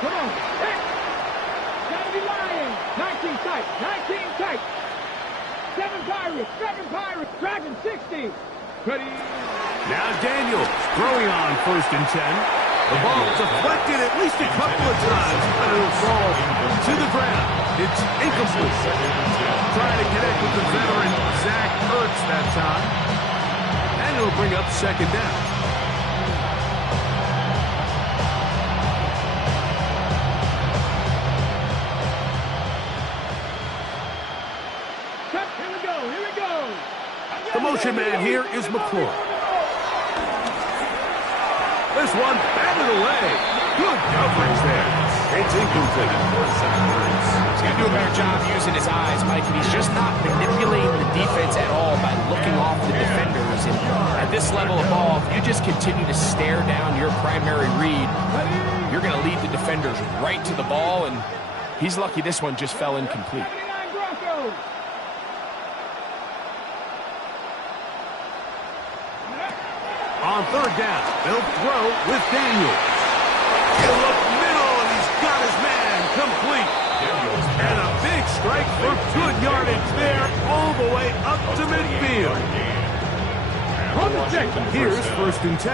Come on. Hey. Gotta be lying. 19 tight. 19 tight. 7 Pirates. Dragon 60. Ready. Now Daniels throwing on 1st and 10. The ball deflected at least a couple of times, but it'll fall to the ground. It's incomplete. Trying to connect with the veteran Zach Ertz that time. And it'll bring up 2nd down. The motion man here is McClure. This one batted away. Good coverage there. It's incomplete. He's going to do a better job using his eyes, Mike, and he's just not manipulating the defense at all by looking off the defenders. And at this level of ball, if you just continue to stare down your primary read, you're going to lead the defenders right to the ball, and he's lucky this one just fell incomplete. On 3rd down, they'll throw with Daniels. He'll look middle, and he's got his man complete. And a big strike for good yardage there, all the way up to midfield. On the check, here's 1st and 10.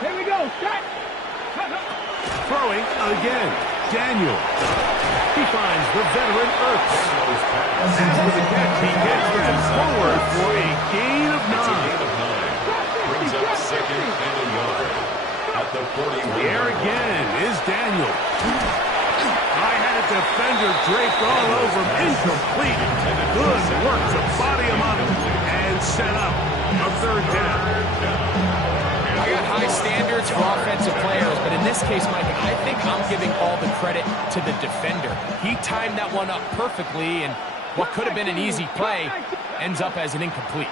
Here we go, set. Throwing again, Daniels. He finds the veteran Ertz. After the catch, he gets that forward for a gain of 9. Brings up 2nd and a yard at the 41. Here again is Daniels. I had a defender draped all over him. Incomplete. Good work to body him up and set up a 3rd down. I got high standards for offensive players, but in this case, Mike, I think I'm giving all the credit to the defender. He timed that one up perfectly, and what could have been an easy play ends up as an incomplete.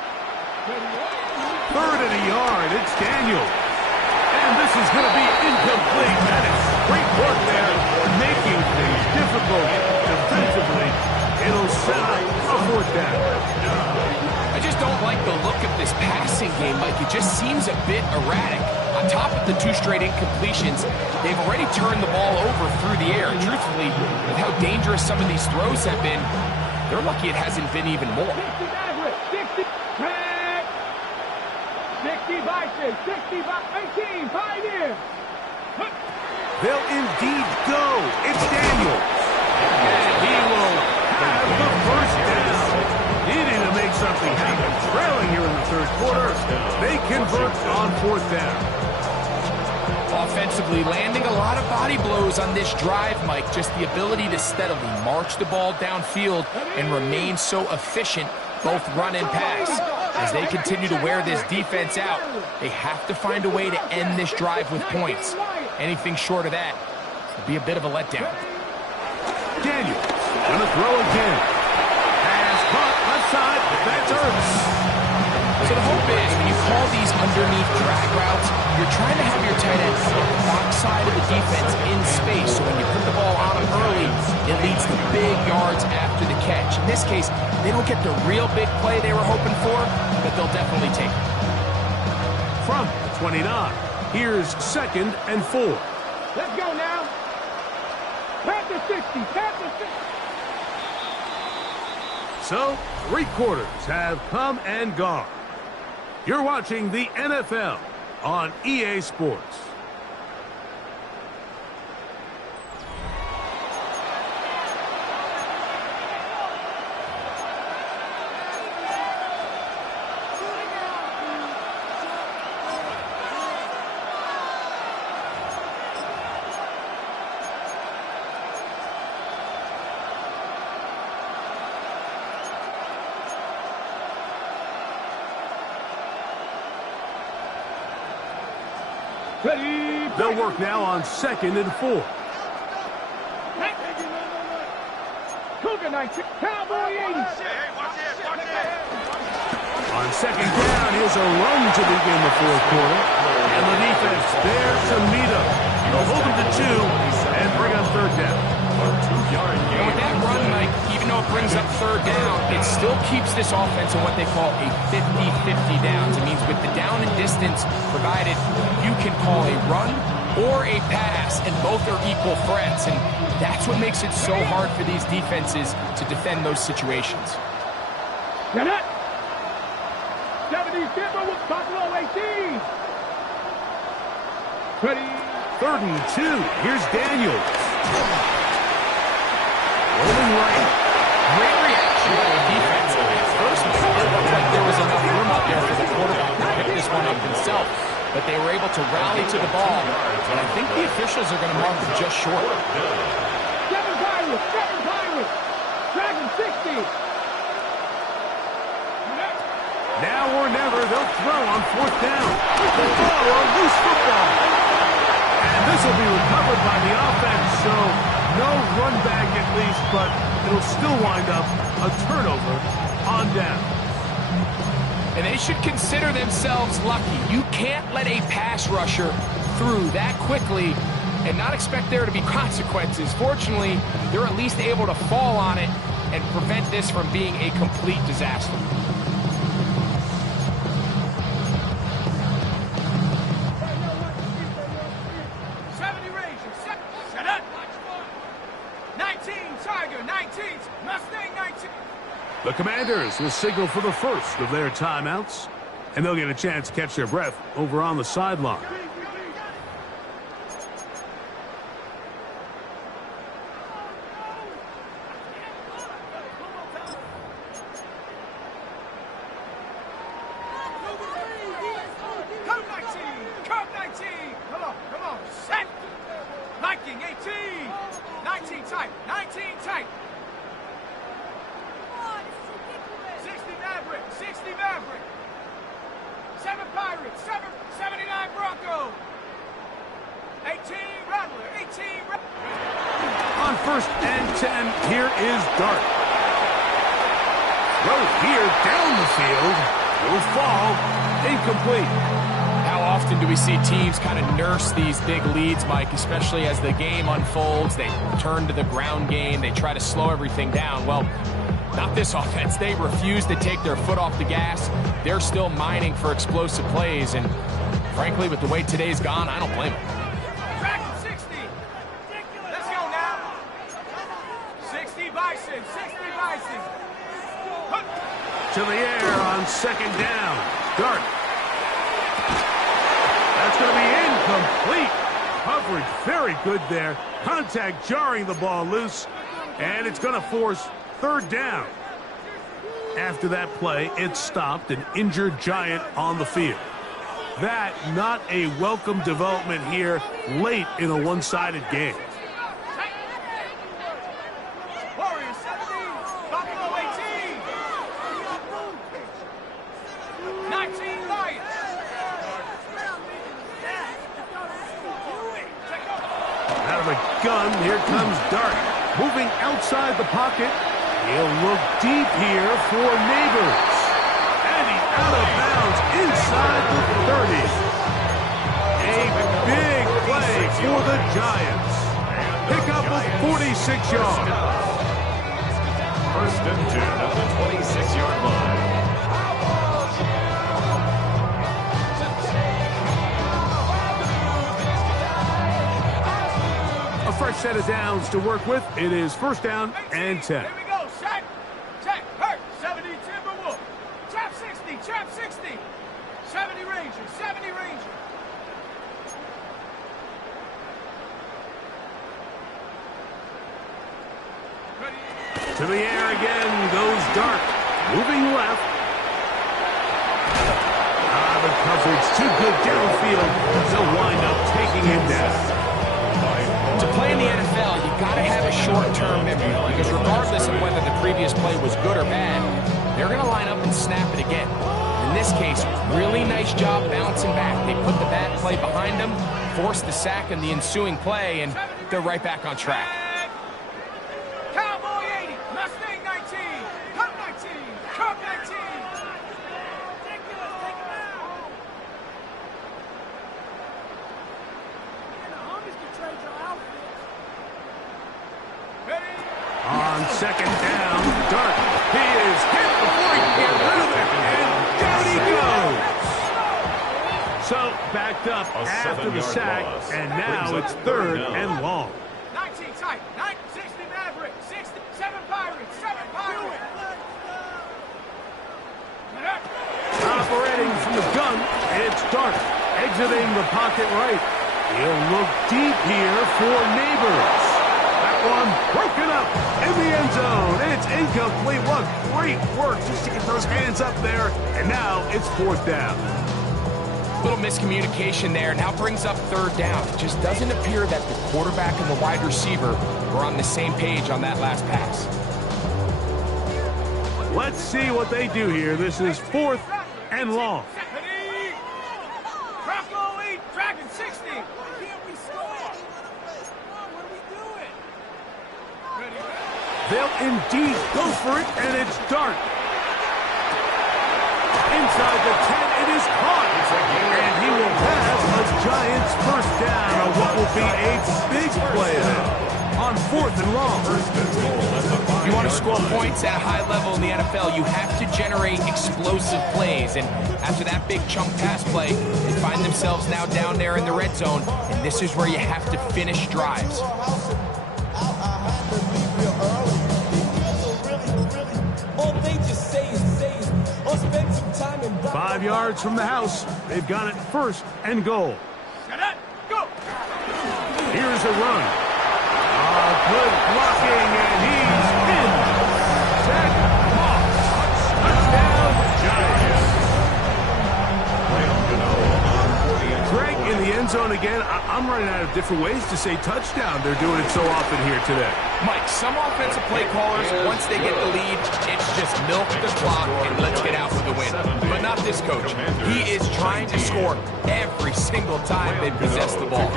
3rd and a yard, it's Daniels. And this is going to be incomplete. That is great work there, making things difficult defensively. It'll set up a 4th down. I just don't like the look of this passing game, Mike. It just seems a bit erratic. On top of the 2 straight incompletions, they've already turned the ball over through the air. Truthfully, with how dangerous some of these throws have been, they're lucky it hasn't been even more. 60 by 18, 5 in. They'll indeed go. It's Daniels. And he will have the 1st down. Needing to make something happen. Trailing here in the 3rd quarter. They convert on 4th down. Offensively, landing a lot of body blows on this drive, Mike. Just the ability to steadily march the ball downfield and remain so efficient, both run and pass. As they continue to wear this defense out, they have to find a way to end this drive with points. Anything short of that would be a bit of a letdown. Daniels going to to throw again. Pass caught left side. That's Ertz. So the hope is when you call these underneath drag routes, you're trying to have your tight end on the backside of the defense in space. So when you put the ball on him early, it leads to big yards after the catch. In this case, they don't get the real big play they were hoping for, but they'll definitely take it. From the 29, here's 2nd and 4. Let's go now. Pass the 60. Pass the 60. So, 3 quarters have come and gone. You're watching the NFL on EA Sports. Ready. They'll work now on 2nd and 4. Cougar 19. Cowboy 80. On 2nd down, here's a run to begin the 4th quarter. And the defense there to meet him. They'll hold him to 2 and bring up 3rd down. And with that run, Mike, even though it brings up 3rd down, it still keeps this offense in what they call a 50-50 downs. It means with the down and distance provided, you can call a run or a pass, and both are equal threats. And that's what makes it so hard for these defenses to defend those situations. Get it. 70 Denver with Buffalo 18. Ready. 3rd and 2. Here's Daniels. Rolling right. Great reaction by the defense. At first, it looked like there was enough room out there for the quarterback to pick this one up himself, but they were able to rally to the ball, and I think the officials are going to mark them just short. 7 Pirates. Dragon 60. Now or never, they'll throw on 4th down. The ball, a loose football. And this will be recovered by the offense, so no run back at least, but it'll still wind up a turnover on down. And they should consider themselves lucky. You can't let a pass rusher through that quickly and not expect there to be consequences. Fortunately, they're at least able to fall on it and prevent this from being a complete disaster. The Commanders will signal for the first of their timeouts, and they'll get a chance to catch their breath over on the sideline. Come 19. Come on. Set. Viking 18. 19 tight. 19 tight. 60 Maverick. 7 Pirates. 79 Bronco. 18 Rattler. 18 Rattler. On 1st and 10, here is Dart. Throw here down the field. Will fall. Incomplete. How often do we see teams kind of nurse these big leads, Mike, especially as the game unfolds? They turn to the ground game. They try to slow everything down. Well, not this offense. They refuse to take their foot off the gas. They're still mining for explosive plays, and frankly, with the way today's gone, I don't blame them. Dragon 60. Let's go now. 60 Bison. 60 Bison. To the air on 2nd down. Dart. That's going to be incomplete. Coverage very good there. Contact jarring the ball loose, and it's going to force 3rd down. After that play, it stopped an injured Giant on the field. That not a welcome development here late in a one-sided game. Warriors 70. Buffalo 18. 19 Lions. Out of a gun, here comes Dart. Moving outside the pocket. He'll look deep here for Neighbors. And he's out of bounds inside the 30. A big play for the Giants. Pick up of 46 yards. First and 10 at the 26-yard line. A fresh set of downs to work with. It is first down and 10. Here we go. Check. Check. Hurt. 70 Timberwolf. Trap 60. Trap 60. 70 Ranger. 70 Ranger. To the air again goes Dark. Moving left. The coverage too good downfield. They'll wind up taking him down. To play in the NFL, you got to have a short-term memory, because regardless of whether the previous play was good or bad, they're going to line up and snap it again. In this case, really nice job bouncing back. They put the bad play behind them, forced the sack in the ensuing play, and they're right back on track. Cowboy 80. Mustang 19. Cup 19. Cup 19. On second down, Dark. He is hit before he can get rid of it, and down he goes. So backed up after the sack, and now it's third and long. 19 tight. 60 Maverick. 67 Pirates. 7 Pirates. Operating from the gun, it's Dark. Exiting the pocket right. He'll look deep here for Neighbors. One broken up in the end zone. It's incomplete. What great work just to get those hands up there. And now it's fourth down. Little miscommunication there. Now brings up third down. It just doesn't appear that the quarterback and the wide receiver were on the same page on that last pass. Let's see what they do here. This is fourth and long. Bronco 8. Dragon 60. Why can't we score? What are we doing? They'll indeed go for it, and it's Dark. Inside the 10, it is caught. And he will pass a Giants first down on what will be a big play on fourth and long. If you want to score points at a high level in the NFL, you have to generate explosive plays. And after that big chunk pass play, they find themselves now down there in the red zone. And this is where you have to finish drives. 5 yards from the house. They've got it first and goal. Set up. Go. Here's a run. Good blocking, and he's in. Zach Moss. Touchdown, Giants. Greg in the end zone again. I'm running out of different ways to say touchdown. They're doing it so often here today. Mike, some offensive play callers, once they get the lead, it's just milk the clock and let's get out with the win. But not this coach. He is trying to score every single time they possess the ball.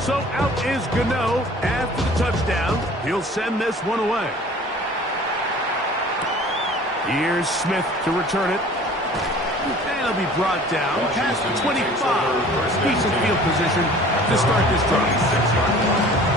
So out is Gano after the touchdown. He'll send this one away. Here's Smith to return it. And he'll be brought down past the 25. Decent field position to start this drive.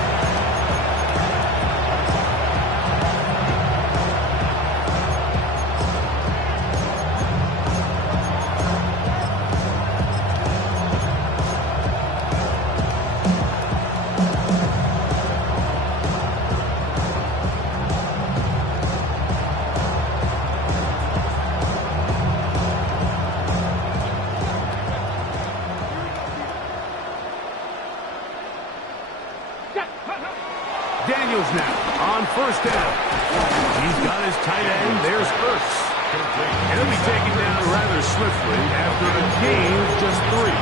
Daniels now on first down. He's got his tight end. There's Ertz. He'll be taken down rather swiftly after a gain of just 3.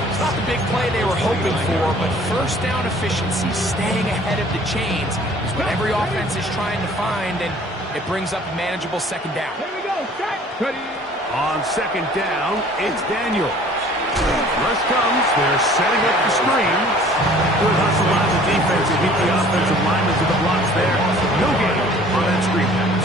It's not the big play they were hoping for, but first down efficiency, staying ahead of the chains, is what every offense is trying to find, and it brings up a manageable second down. Here we go. Set. On second down, it's Daniels. Rush comes. They're setting up the screens. Good hustle by the defense to beat the offensive linemen to the blocks there. No gain on that screen pass.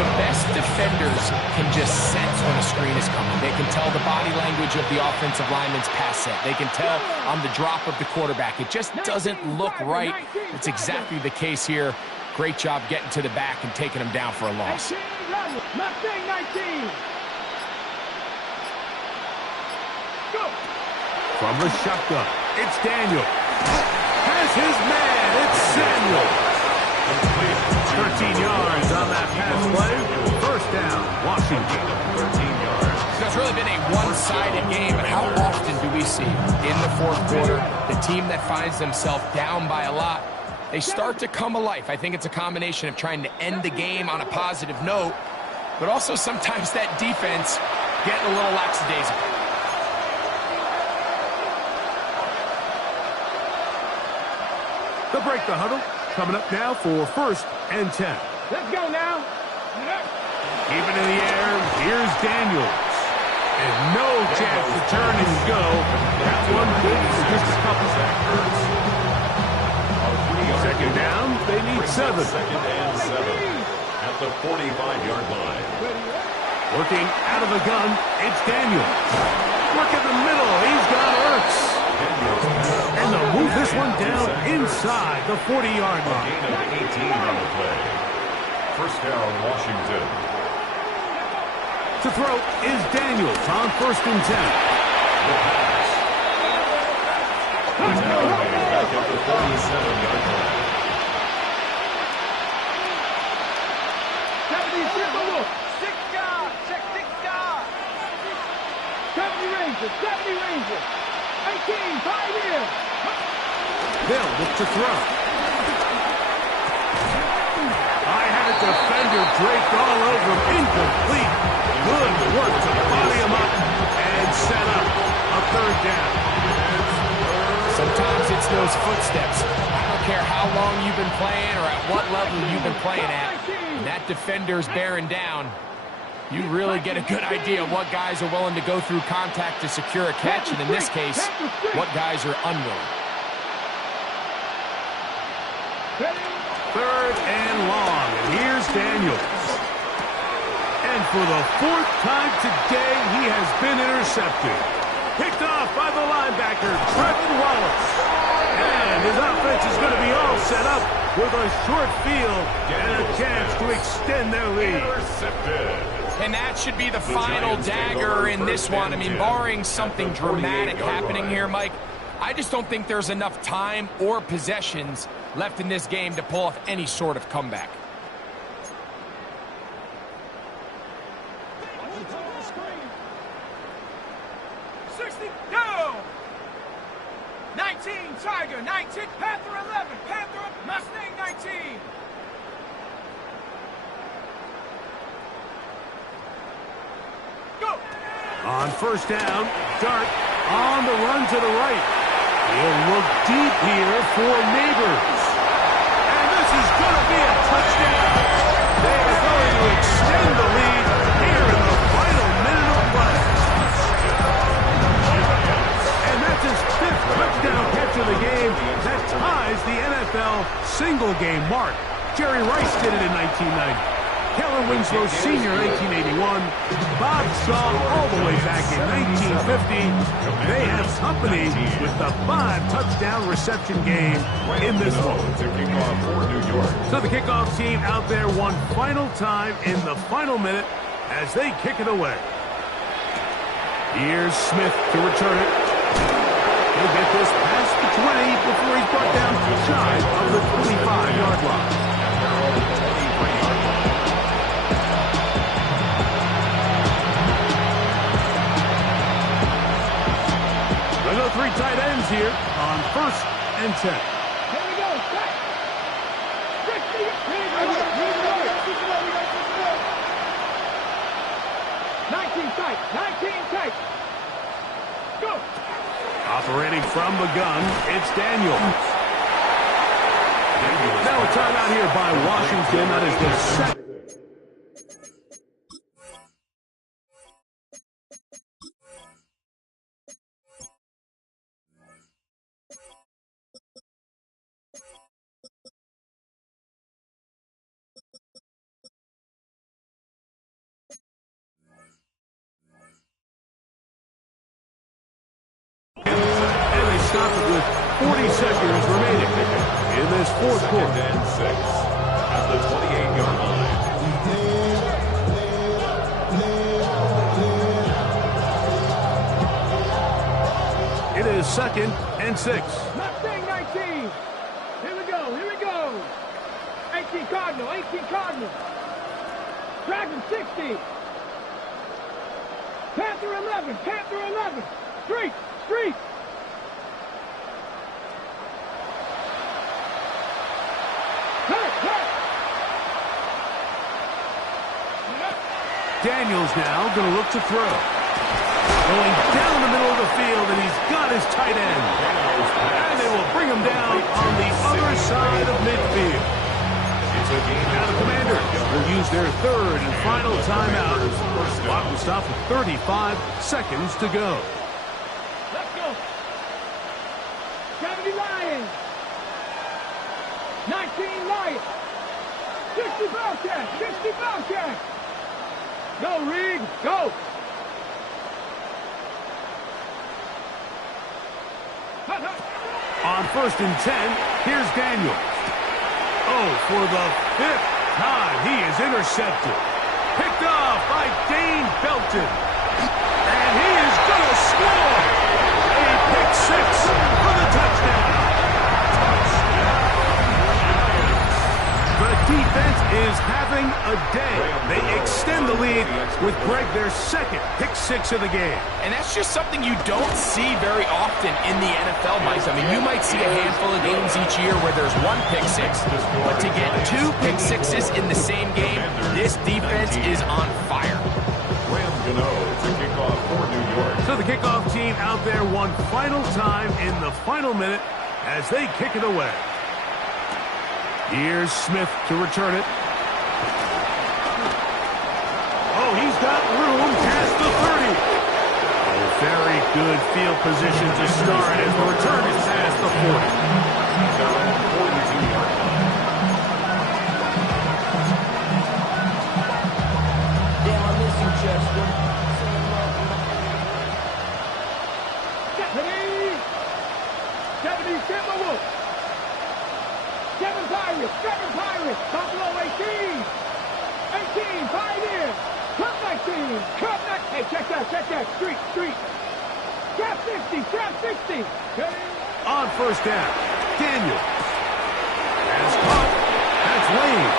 The best defenders can just sense when a screen is coming. They can tell the body language of the offensive lineman's pass set. They can tell on the drop of the quarterback. It just doesn't look right. It's exactly the case here. Great job getting to the back and taking him down for a loss. Mustang 19. Go. From the shotgun, it's Daniel. Has his man, it's Samuel. 13 yards on that pass play. First down, Washington. 13 yards. It's really been a one-sided game, but how often do we see in the fourth quarter the team that finds themselves down by a lot, they start to come alive? I think it's a combination of trying to end the game on a positive note, but also sometimes that defense getting a little lackadaisical. They'll break the huddle. Coming up now for 1st and 10. Let's go now. Keeping in the air, here's Daniels. And no chance to turn and go. That one good for just a couple seconds. Second down, they need 7. Second and 7 at the 45-yard line. Working out of the gun, it's Daniels. Work in the middle, he's got Ertz. And they'll move this one down inside the 40-yard line. Gain of 18 on the play. First down, Washington. To throw is Daniels on 1st and 10. The pass. He's now back at the 37-yard line. 6 guard. Check 6 guard. 70 Rangers. 70 Rangers. 18, 5 years. They'll look to throw. I had a defender draped all over him. Incomplete. Good work to body him up and set up a 3rd down. Sometimes it's those footsteps. I don't care how long you've been playing or at what level you've been playing at. And that defender's bearing down. You really get a good idea of what guys are willing to go through contact to secure a catch, and in this case, what guys are unwilling. 3rd and long, and here's Daniels. And for the 4th time today, he has been intercepted. Picked off by the linebacker, Trevin Wallace. And his offense is going to be all set up with a short field and a chance to extend their lead. Intercepted. And that should be the final dagger in this one. I mean, barring something dramatic happening here, Mike, I just don't think there's enough time or possessions left in this game to pull off any sort of comeback. Go! 19, Tiger, 19, Panther 11, Panther, Mustang 19. Go! On 1st down, Dart on the run to the right. He'll look deep here for Neighbors. And this is going to be a touchdown. They are going to extend the lead here in the final minute of play. And that's his 5th touchdown catch of the game. That ties the NFL single-game mark. Jerry Rice did it in 1990. Kellen Winslow Sr. 1981, Bob Shaw all the way back in 1950. They have company with the 5-touchdown reception game in this one. To kick off for New York. So the kickoff team out there one final time in the final minute as they kick it away. Here's Smith to return it. He'll get this past the 20 before he's brought down shy of the 25-yard line. Three tight ends here on 1st and 10. Here we go. Back. 19 tight. 19 tight. Go. Operating from the gun, it's Daniels. Now a timeout here by Washington. That is the second. seconds remaining in this fourth quarter. Second and 6 at the 28-yard line. It is 2nd and 6. Mustang 19. Here we go. 18 Cardinal. Dragon 60. Panther 11. Street. Daniels now going to look to throw. Going down the middle of the field, and he's got his tight end. And they will bring him down on the other side of midfield. Now the Commanders will use their third and final timeout. Clock will stop with 35 seconds to go. Let's go. 70 Lions. 19 Lions. 60 Bobcats. Go, Reed. Go. On 1st and 10, here's Daniels. Oh, for the 5th time, he is intercepted. Picked off by Dane Belton. And he is going to score. A pick 6 for the touchdown. The defense is having a day. They extend the lead with Greg their second pick 6 of the game. And that's just something you don't see very often in the NFL, Mike. I mean, you might see a handful of games each year where there's 1 pick 6, but to get 2 pick 6s in the same game, this defense is on fire. To kick off for New York. So the kickoff team out there one final time in the final minute as they kick it away. Here's Smith to return it. Oh, he's got room past the 30. Oh, very good field position to start as the return is past the 40. They're at 42-yard line. Damn, I miss you, Chester. Deputy Timberwolf. Kevin Pirates. Buffalo 18. 18, Pioneer. Cup 19. Hey, check that. Street. Trap 60. On 1st down, Daniels. Has caught. That's Lane.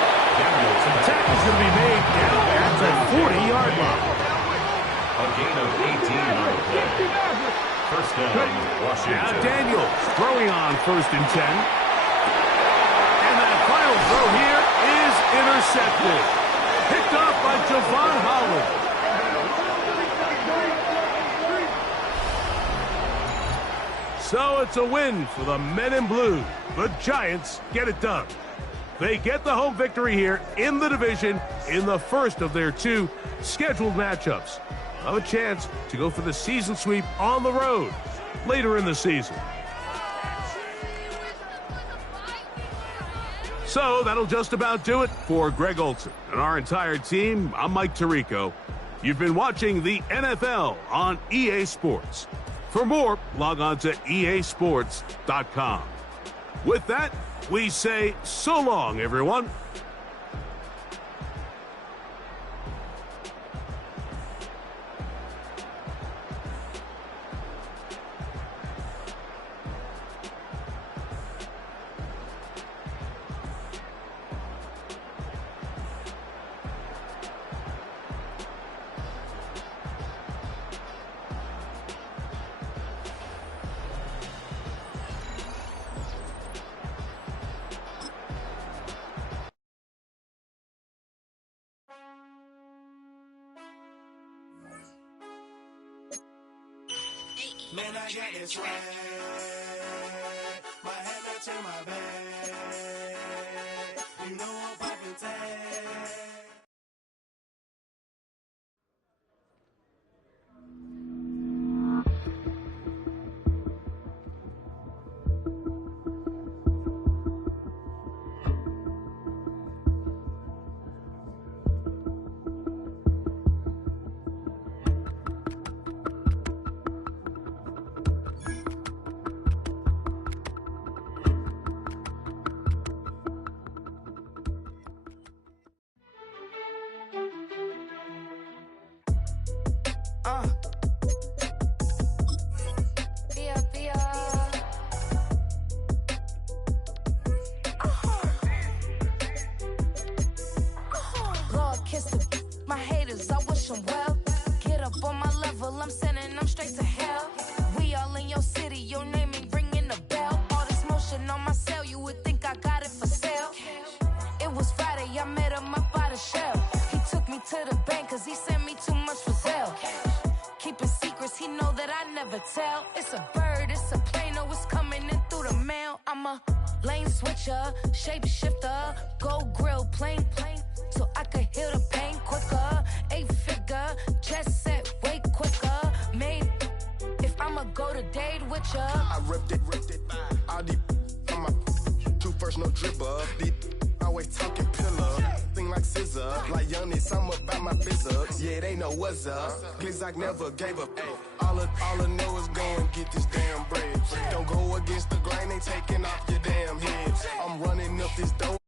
Some tackle's going to be made down at the 40-yard line. A gain of 18 on the play. First down, Washington. Now Daniels throwing on 1st and 10. And that final throw here is intercepted. Picked off by Javon Holland. So it's a win for the Men in Blue. The Giants get it done. They get the home victory here in the division in the first of their 2 scheduled matchups. Have a chance to go for the season sweep on the road later in the season. So that'll just about do it for Greg Olson and our entire team. I'm Mike Tirico. You've been watching the NFL on EA Sports. For more, log on to easports.com. With that, we say so long, everyone. Man, I got this right. My head up to my bed. You know I'm poppin' tag. inside a shell. He took me to the bank cause he sent me too much for sale. Keeping secrets, he know that I never tell. It's a bird, it's a plane, oh, it's coming in through the mail. I'm a lane switcher, shapeshifter, gold grill, plain, so I could heal the pain quicker. 8-figure, chest set way quicker. Made if I'ma go to date with ya. I ripped it. All these on my 2 first, no dribble. These always talking pillar. Thing like scissor. Like youngest, I'm about my business. Yeah, they know what's up. Glizak never gave up. All I know is go and get this damn bread. Don't go against the grain, they taking off your damn head. I'm running up this dough.